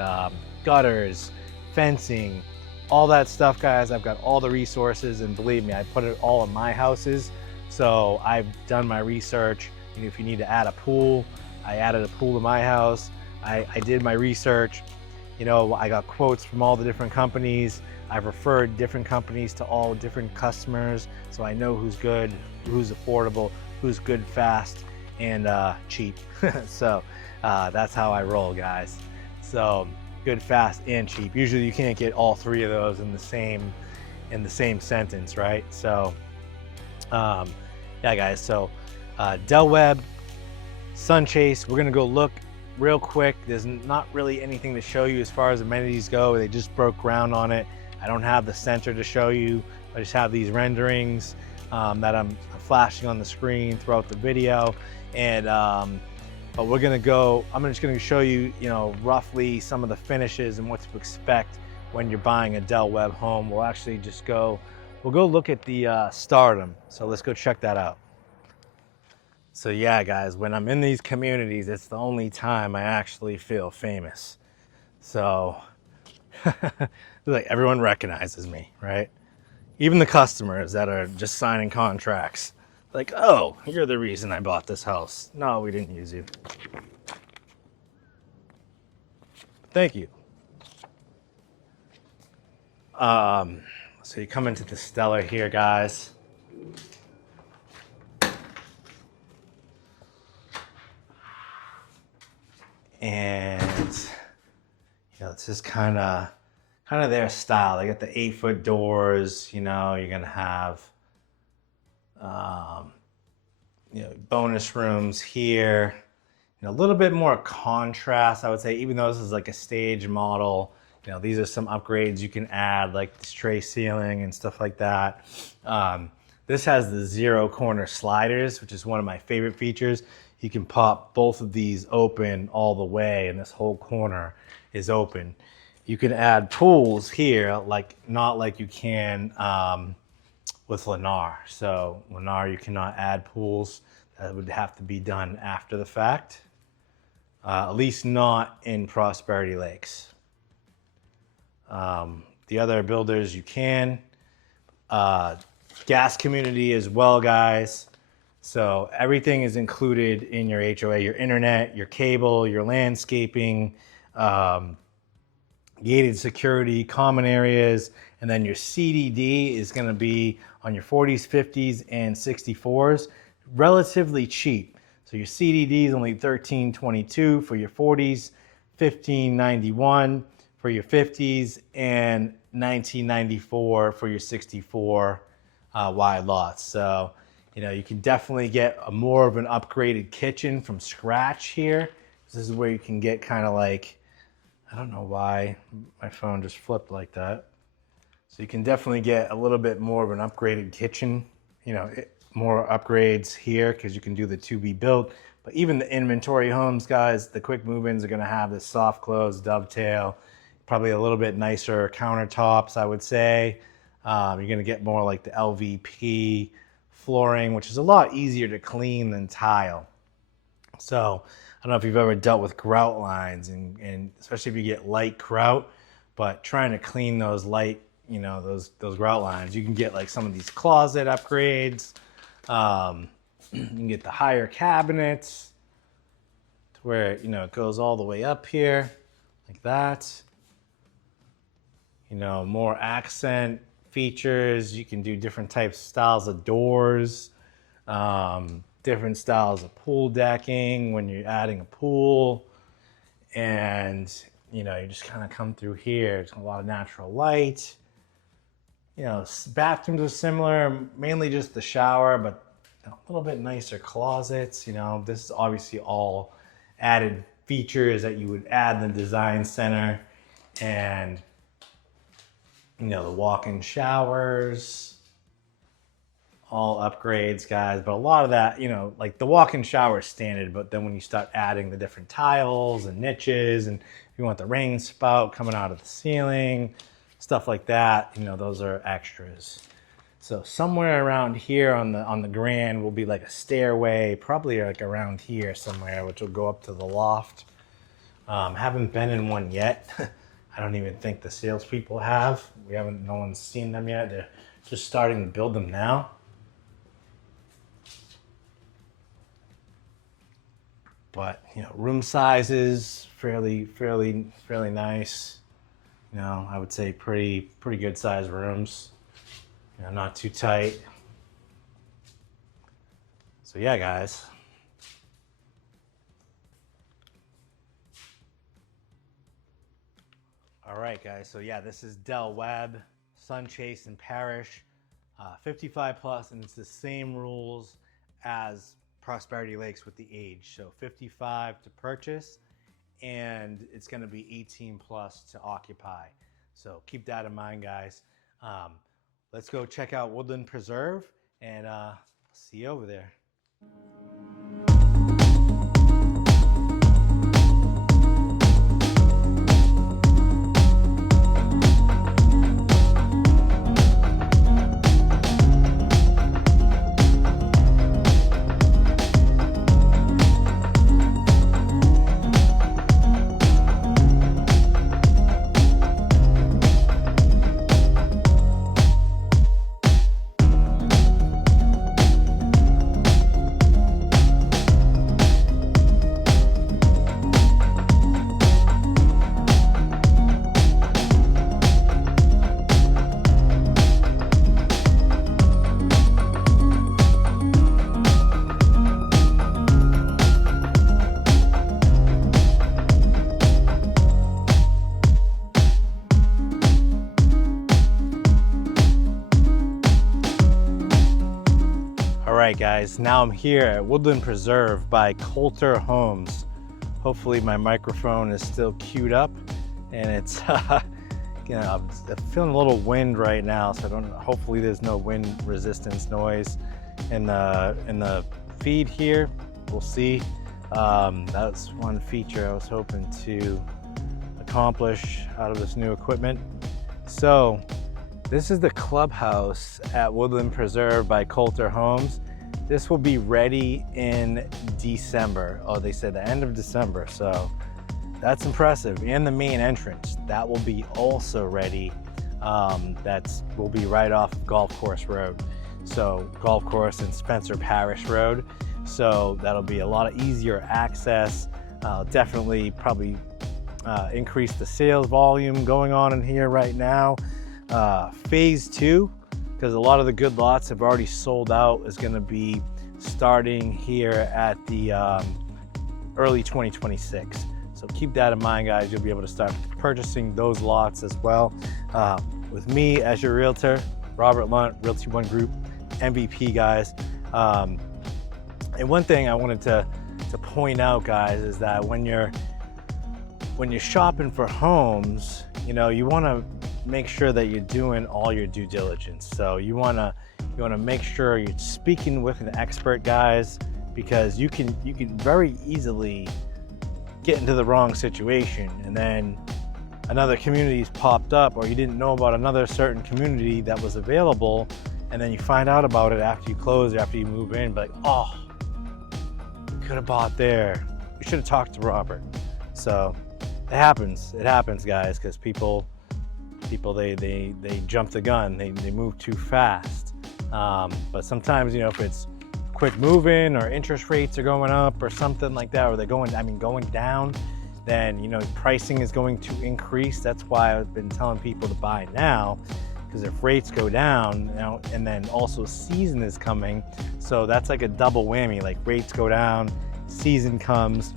gutters, fencing, all that stuff, guys. I've got all the resources, and believe me, I put it all in my houses. So I've done my research. If you need to add a pool, I added a pool to my house. I did my research. I got quotes from all the different companies. I've referred different companies to all different customers. So I know who's good, who's affordable, who's good, fast, and cheap. So that's how I roll, guys. So good, fast, and cheap. Usually you can't get all 3 of those in the same sentence, right? So yeah, guys, so Webb Sun Chase, we're gonna go look real quick. There's not really anything to show you as far as amenities go. They just broke ground on it. I don't have the center to show you. I just have these renderings that I'm flashing on the screen throughout the video. And but I'm just gonna show you, roughly some of the finishes and what to expect when you're buying a Webb home. We'll actually we'll go look at the Stardom. So let's go check that out. So yeah, guys, when I'm in these communities, it's the only time I actually feel famous. So like everyone recognizes me, right? Even the customers that are just signing contracts. Like, oh, you're the reason I bought this house. No, we didn't use you. Thank you. So you come into the Stellar here, guys. And it's just kind of their style. They got the 8-foot doors. You're gonna have bonus rooms here. A little bit more contrast, I would say, even though this is like a stage model. These are some upgrades you can add, like this tray ceiling and stuff like that. This has the 0 corner sliders, which is one of my favorite features. You can pop both of these open all the way, and this whole corner is open. You can add pools here, not like you can with Lennar. So Lennar, you cannot add pools. That would have to be done after the fact, at least not in Prosperity Lakes. the other builders you can. Gas community as well, guys. So everything is included in your HOA, your internet, your cable, your landscaping, gated security, common areas, and then your CDD is going to be on your 40s, 50s, and 64s, relatively cheap. So your CDD is only $13.22 for your 40s, $15.91 for your 50s, and $19.94 for your 64 wide lots. So, you know, you can definitely get a more of an upgraded kitchen from scratch here. This is where you can get kind of like, I don't know why my phone just flipped like that. So you can definitely get a little bit more of an upgraded kitchen, you know, more upgrades here because you can do the to-be built. But even the inventory homes, guys, the quick move-ins are gonna have this soft close, dovetail, probably a little bit nicer countertops, I would say. You're gonna get more like the LVP flooring, which is a lot easier to clean than tile. So I don't know if you've ever dealt with grout lines, and especially if you get light grout, but trying to clean those light, you know, those grout lines, you can get like some of these closet upgrades. You can get the higher cabinets to where, you know, it goes all the way up here like that. You know, more accent features. You can do different types, styles of doors, different styles of pool decking when you're adding a pool. And, you know, you just kind of come through here. There's a lot of natural light. You know, bathrooms are similar, mainly just the shower, but a little bit nicer closets. You know, this is obviously all added features that you would add in the design center. And, you know, the walk-in showers, all upgrades, guys. But a lot of that, you know, like the walk-in shower is standard, but then when you start adding the different tiles and niches, and if you want the rain spout coming out of the ceiling, stuff like that, you know, those are extras. So somewhere around here on the grand will be like a stairway, probably like around here somewhere, which will go up to the loft. Haven't been in one yet. I don't even think the salespeople have. No one's seen them yet. They're just starting to build them now. But, you know, room sizes, fairly nice. You know, I would say pretty good sized rooms. You know, not too tight. So yeah, guys. All right, guys. So yeah, this is Webb Sun Chase and Parrish, 55 plus, and it's the same rules as Prosperity Lakes with the age. So 55 to purchase, and it's going to be 18 plus to occupy. So keep that in mind, guys. Let's go check out Woodland Preserve, and see you over there. All right, guys, now I'm here at Woodland Preserve by Kolter Homes. Hopefully my microphone is still queued up, and it's you know, I'm feeling a little wind right now, so hopefully there's no wind resistance noise in the feed here. We'll see. That's one feature I was hoping to accomplish out of this new equipment. So this is the clubhouse at Woodland Preserve by Kolter Homes. This will be ready in December. Oh, they said the end of December, so that's impressive. And the main entrance, that will be also ready will be right off Golf Course Road. So Golf Course and Spencer Parrish Road. So that'll be a lot of easier access. Definitely probably increase the sales volume going on in here right now. Phase 2, because a lot of the good lots have already sold out, is going to be starting here at the early 2026. So keep that in mind, guys. You'll be able to start purchasing those lots as well. With me as your realtor, Robert Lunt, Realty One Group MVP, guys. And one thing I wanted to point out, guys, is that when you're shopping for homes, you know, you want to make sure that you're doing all your due diligence. So you want to make sure you're speaking with an expert, guys, because you can very easily get into the wrong situation, and then another community's popped up, or you didn't know about another certain community that was available, and then you find out about it after you close or after you move in, but like, oh, we could have bought there. We should have talked to Robert. So it happens, guys, because people they jump the gun, they move too fast. But sometimes, you know, if it's quick moving or interest rates are going up or something like that, or they're going down, then, you know, pricing is going to increase. That's why I've been telling people to buy now, because if rates go down, you know, and then also season is coming, so that's like a double whammy. Like, rates go down, season comes,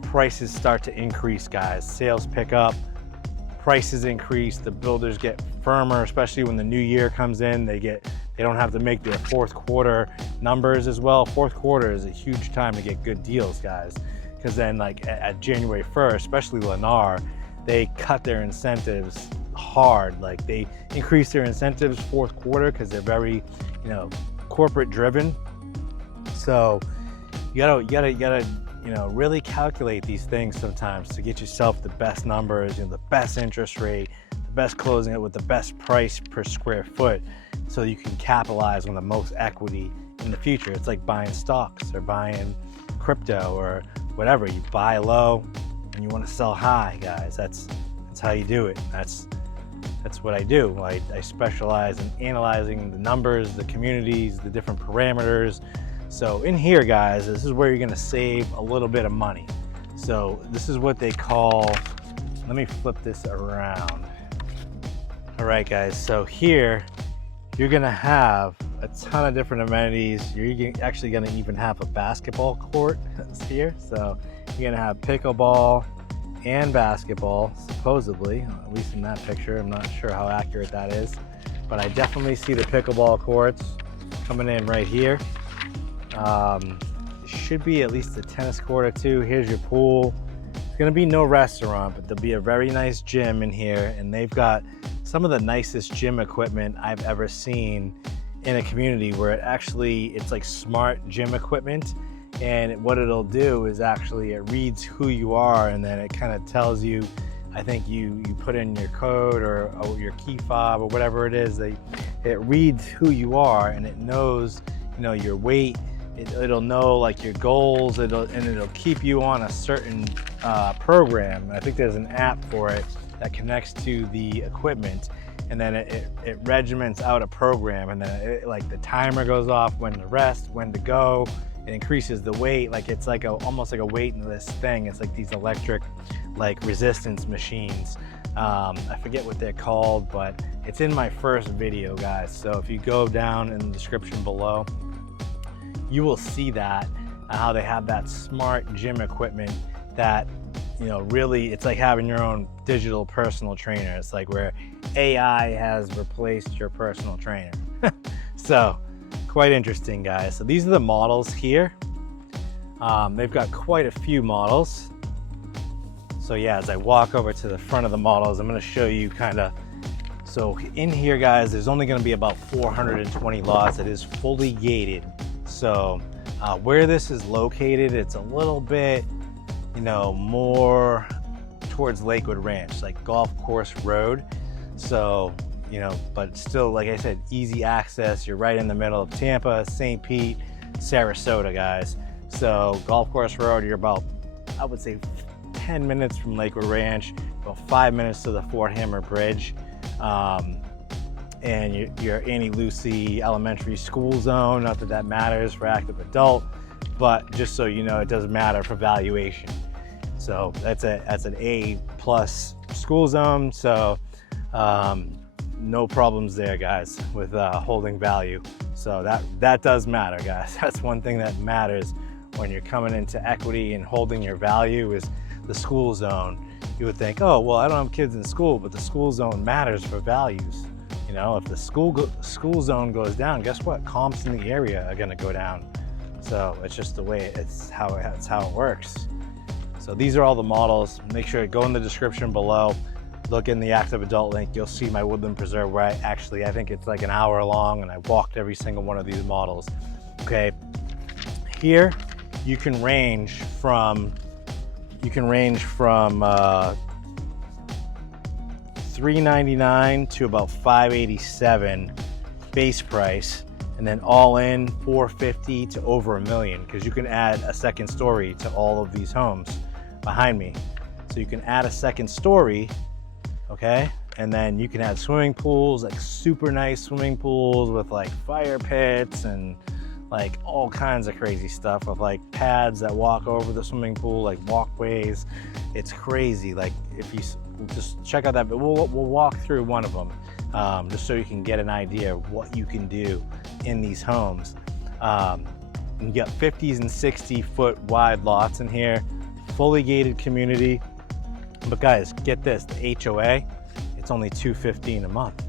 prices start to increase, guys. Sales pick up, prices increase, the builders get firmer, especially when the new year comes in. They don't have to make their fourth quarter numbers as well. Fourth quarter is a huge time to get good deals, guys, because then, like, at January 1st, especially Lennar, they cut their incentives hard. Like, they increase their incentives fourth quarter because they're very, you know, corporate driven. So you gotta you know, really calculate these things sometimes to get yourself the best numbers, you know, the best interest rate, the best closing it with the best price per square foot, so you can capitalize on the most equity in the future. It's like buying stocks or buying crypto or whatever. You buy low and you want to sell high, guys. That's how you do it. That's what I do. I specialize in analyzing the numbers, the communities, the different parameters. So in here, guys, this is where you're going to save a little bit of money. So this is what they call, let me flip this around. All right, guys, so here you're going to have a ton of different amenities. You're actually going to even have a basketball court here. So you're going to have pickleball and basketball, supposedly, at least in that picture. I'm not sure how accurate that is, but I definitely see the pickleball courts coming in right here. Should be at least a tennis court or two. Here's your pool. It's gonna be no restaurant, but there'll be a very nice gym in here, and they've got some of the nicest gym equipment I've ever seen in a community, where it's like smart gym equipment, and what it'll do is actually it reads who you are, and then it kind of tells you, I think you put in your code or your key fob or whatever it is, it reads who you are, and it knows, you know, your weight. It'll know, like, your goals, and it'll keep you on a certain program. I think there's an app for it that connects to the equipment, and then it regiments out a program, and then like the timer goes off, when to rest, when to go. It increases the weight. Like, it's like almost like a weightless thing. It's like these electric, like, resistance machines. I forget what they're called, but it's in my first video, guys. So if you go down in the description below, you will see that, how they have that smart gym equipment that, you know, really, it's like having your own digital personal trainer. It's like where AI has replaced your personal trainer. So quite interesting, guys. So these are the models here. They've got quite a few models. So yeah, as I walk over to the front of the models, I'm going to show you kind of. So in here, guys, there's only going to be about 420 lots. It is fully gated. So where this is located, it's a little bit, you know, more towards Lakewood Ranch, like Golf Course Road. So, you know, but still, like I said, easy access. You're right in the middle of Tampa, St. Pete, Sarasota, guys. So Golf Course Road, you're about, I would say, 10 minutes from Lakewood Ranch, about 5 minutes to the Fort Hammer Bridge. And your Annie Lucy elementary school zone, not that that matters for active adult, but just so you know, it doesn't matter for valuation. So that's an A+ school zone, so no problems there, guys, with holding value. So that does matter, guys. That's one thing that matters when you're coming into equity and holding your value is the school zone. You would think, oh, well, I don't have kids in school, but the school zone matters for values. You know, if the school zone goes down, guess what? Comps in the area are going to go down. So it's just the way it's how it works. So these are all the models. Make sure to go in the description below. Look in the active adult link. You'll see my Woodland Preserve where I think it's like an hour long, and I walked every single one of these models. Okay, here you can range from $399 to about $587 base price, and then all in $450 to over $1 million, because you can add a second story to all of these homes behind me. So you can add a second story, okay, and then you can add swimming pools, like super nice swimming pools with like fire pits and like all kinds of crazy stuff with like pads that walk over the swimming pool, like walkways. It's crazy. Like if you just check out that, but we'll walk through one of them just so you can get an idea of what you can do in these homes. You got 50s and 60-foot wide lots in here, fully gated community. But guys, get this, the HOA, it's only $215 a month.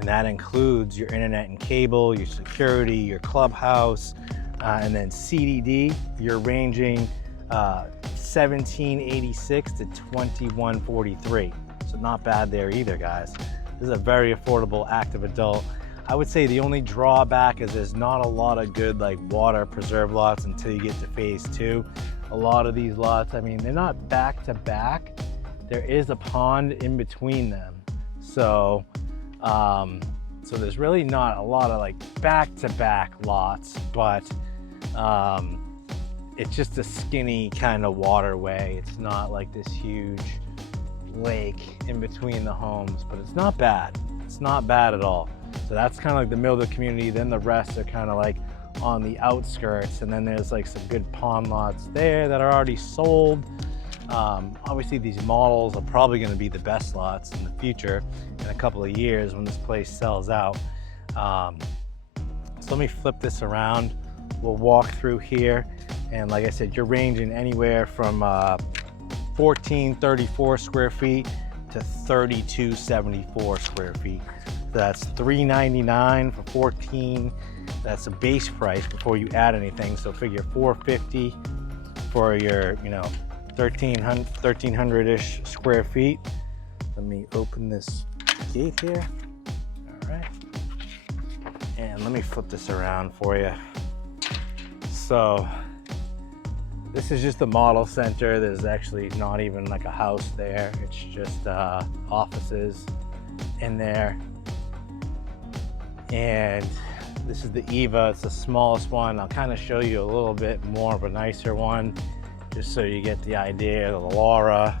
And that includes your internet and cable, your security, your clubhouse, and then CDD, you're ranging $1,786 to $2,143. So not bad there either, guys. This is a very affordable active adult. I would say the only drawback is there's not a lot of good like water preserve lots until you get to phase 2. A lot of these lots, I mean, they're not back to back. There is a pond in between them. So there's really not a lot of like back-to-back lots, but it's just a skinny kind of waterway. It's not like this huge lake in between the homes, but it's not bad. It's not bad at all. So that's kind of like the middle of the community. Then the rest are kind of like on the outskirts, and then there's like some good pond lots there that are already sold. Obviously these models are probably going to be the best lots in the future in a couple of years when this place sells out. So let me flip this around. We'll walk through here, and like I said, you're ranging anywhere from 1434 square feet to 3274 square feet. So that's $399 for 14. That's a base price before you add anything. So figure $450 for your, 1,300-ish square feet. Let me open this gate here. All right. And let me flip this around for you. So this is just the model center. There's actually not even like a house there. It's just offices in there. And this is the Eva. It's the smallest one. I'll kind of show you a little bit more of a nicer one, just so you get the idea. The Laura.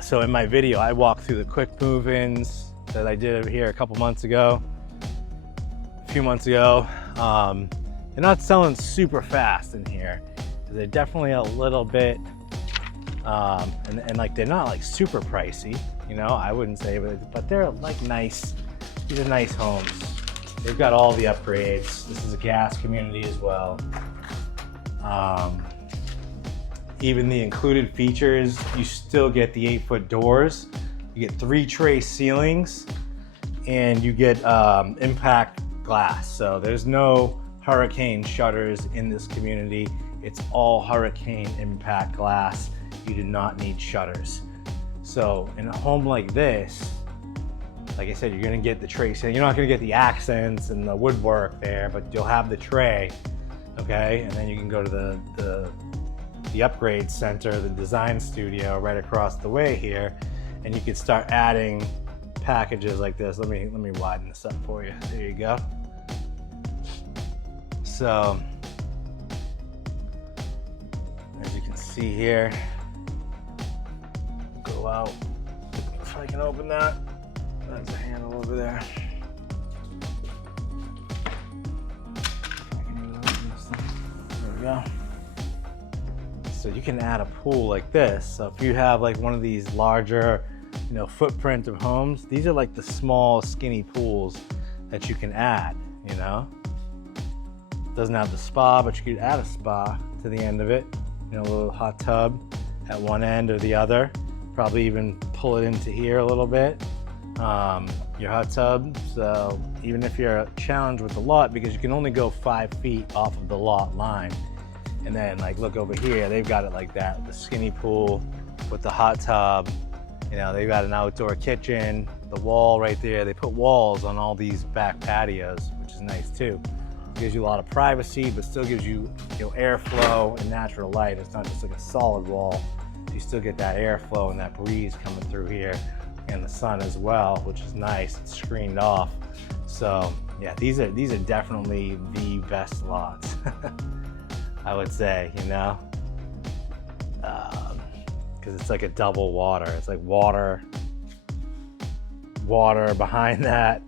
So in my video, I walked through the quick move-ins that I did here a few months ago. They're not selling super fast in here. They're definitely a little bit, and like they're not like super pricey, I wouldn't say, but they're like nice. These are nice homes. They've got all the upgrades. This is a gas community as well. Even the included features, you still get the 8-foot doors. You get 3 tray ceilings, and you get impact glass. So there's no hurricane shutters in this community. It's all hurricane impact glass. You do not need shutters. So in a home like this, like I said, you're gonna get the tray ceiling. You're not gonna get the accents and the woodwork there, but you'll have the tray, okay? And then you can go to the upgrade center, the design studio right across the way here, and you can start adding packages like this. Let me widen this up for you. There you go. So as you can see here, go out the if I can open that. That's a handle over there. There we go. So you can add a pool like this. So if you have like one of these larger, you know, footprint of homes, these are like the small skinny pools that you can add, you know. Doesn't have the spa, but you could add a spa to the end of it. You know, a little hot tub at one end or the other. Probably even pull it into here a little bit. Your hot tub. So even if you're challenged with the lot, because you can only go 5 feet off of the lot line. And then like look over here, they've got it like that. The skinny pool with the hot tub. You know, they've got an outdoor kitchen, the wall right there. They put walls on all these back patios, which is nice too. It gives you a lot of privacy, but still gives you, you know, airflow and natural light. It's not just like a solid wall. You still get that airflow and that breeze coming through here, and the sun as well, which is nice. It's screened off. So yeah, these are definitely the best lots. I would say, you know, because it's like a double water. It's like water behind that,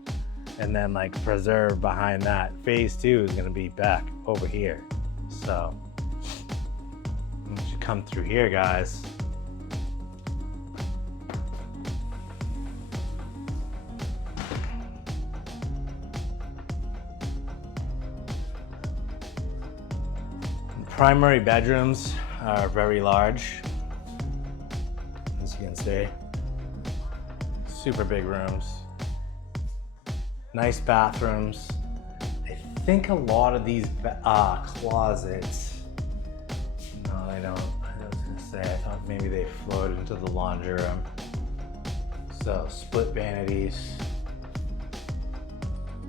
and then like preserve behind that. Phase 2 is gonna be back over here. So once you come through here, guys, primary bedrooms are very large, as you can see. Super big rooms. Nice bathrooms. I think a lot of these closets, no, they don't. I was gonna say, I thought maybe they flowed into the laundry room. So split vanities.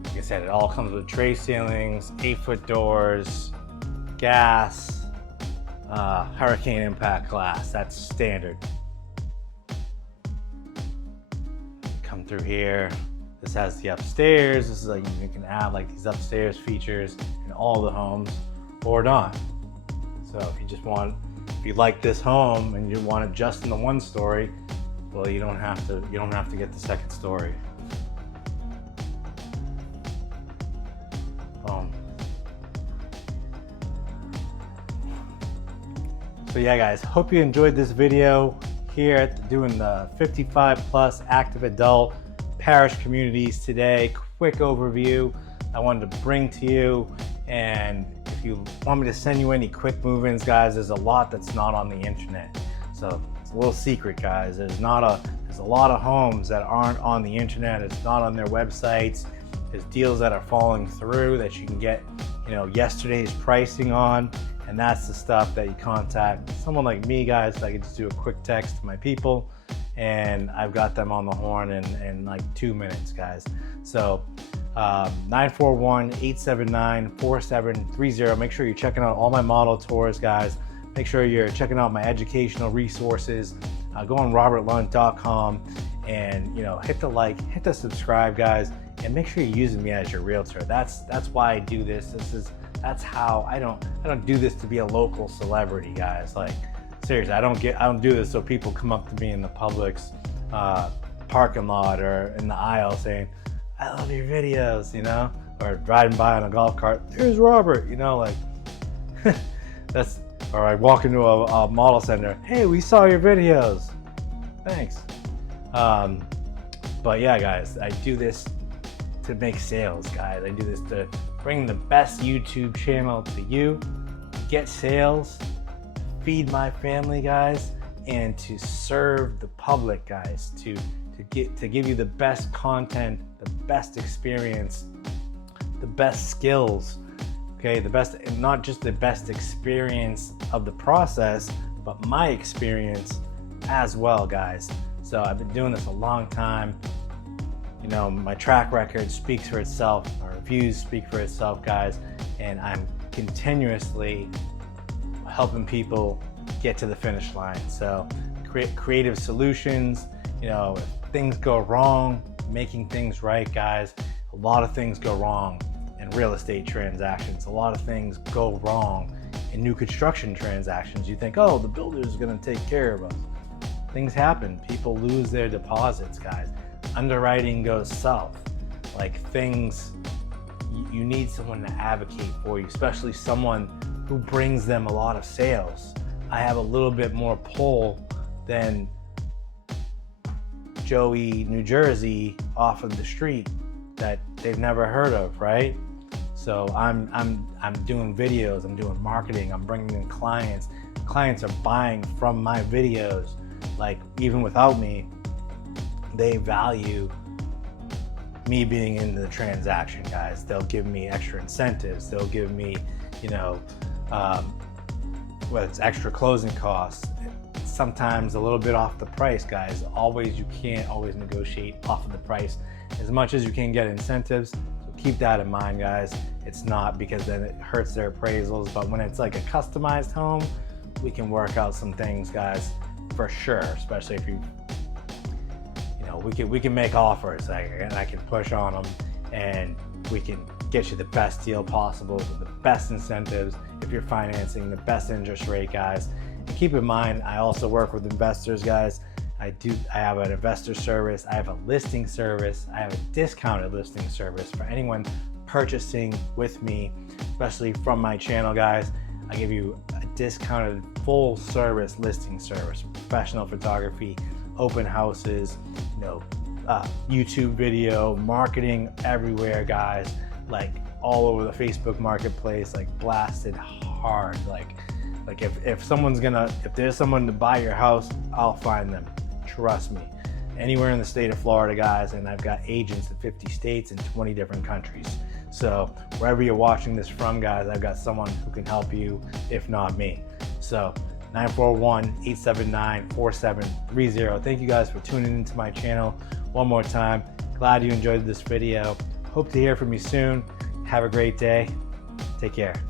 Like I said, it all comes with tray ceilings, 8-foot doors, gas, hurricane impact glass. That's standard. Come through here. This has the upstairs. This is like, you can add like these upstairs features in all the homes or not. So if you just want, if you like this home and you want it just in the 1-story, well, you don't have to get the 2nd story. So yeah, guys, hope you enjoyed this video here doing the 55 plus active adult Parrish communities today. Quick overview I wanted to bring to you. And if you want me to send you any quick move-ins, guys, there's a lot that's not on the internet. So it's a little secret, guys. There's a lot of homes that aren't on the internet. It's not on their websites. There's deals that are falling through that you can get, you know, yesterday's pricing on. And that's the stuff that you contact someone like me, guys. I can just do a quick text to my people, and I've got them on the horn in like 2 minutes, guys. So 941-879-4730. Make sure you're checking out all my model tours, guys. Make sure you're checking out my educational resources. Go on robertlund.com and, you know, hit the like, hit the subscribe, guys, and make sure you're using me as your realtor. That's why I do this. That's how I don't do this to be a local celebrity, guys. Like, seriously, I don't do this so people come up to me in the Publix parking lot or in the aisle saying, "I love your videos," you know, or driving by on a golf cart. "There's Robert," you know, like that's. Or I walk into a model center. "Hey, we saw your videos. Thanks." But yeah, guys, I do this to make sales, guys. I do this to bring the best YouTube channel to you, get sales, feed my family, guys, and to serve the public, guys, to give you the best content, the best experience, the best skills, okay, the best, and not just the best experience of the process, but my experience as well, guys. So I've been doing this a long time. You know, my track record speaks for itself. My reviews speak for itself, guys. And I'm continuously helping people get to the finish line. So creative solutions, you know, if things go wrong, making things right, guys. A lot of things go wrong in real estate transactions. A lot of things go wrong in new construction transactions. You think, oh, the builder is gonna take care of us. things happen. People lose their deposits, guys. Underwriting goes south. Like things, you need someone to advocate for you, especially someone who brings them a lot of sales. I have a little bit more pull than Joey, New Jersey off of the street that they've never heard of, right? So I'm doing videos, I'm doing marketing, I'm bringing in clients. Clients are buying from my videos. Like even without me, they value me being in the transaction, guys. They'll give me extra incentives. They'll give me, you know, whether it's extra closing costs, sometimes a little bit off the price, guys. You can't always negotiate off of the price as much as you can get incentives. So keep that in mind, guys. It's not, because then it hurts their appraisals, but when it's like a customized home, we can work out some things, guys, for sure. Especially if you know, we can make offers, and I can push on them, and we can get you the best deal possible with the best incentives if you're financing, the best interest rate, guys. And keep in mind, I also work with investors, guys. I have an investor service, I have a listing service, I have a discounted listing service for anyone purchasing with me, especially from my channel, guys. I give you a discounted full service listing service, professional photography, open houses, you know, YouTube video, marketing everywhere, guys, like all over the Facebook marketplace, like blasted hard. Like if there's someone to buy your house, I'll find them. Trust me. Anywhere in the state of Florida, guys, and I've got agents in 50 states and 20 different countries. So wherever you're watching this from, guys, I've got someone who can help you, if not me. So 941-879-4730. Thank you guys for tuning into my channel one more time. Glad you enjoyed this video. Hope to hear from you soon. Have a great day. Take care.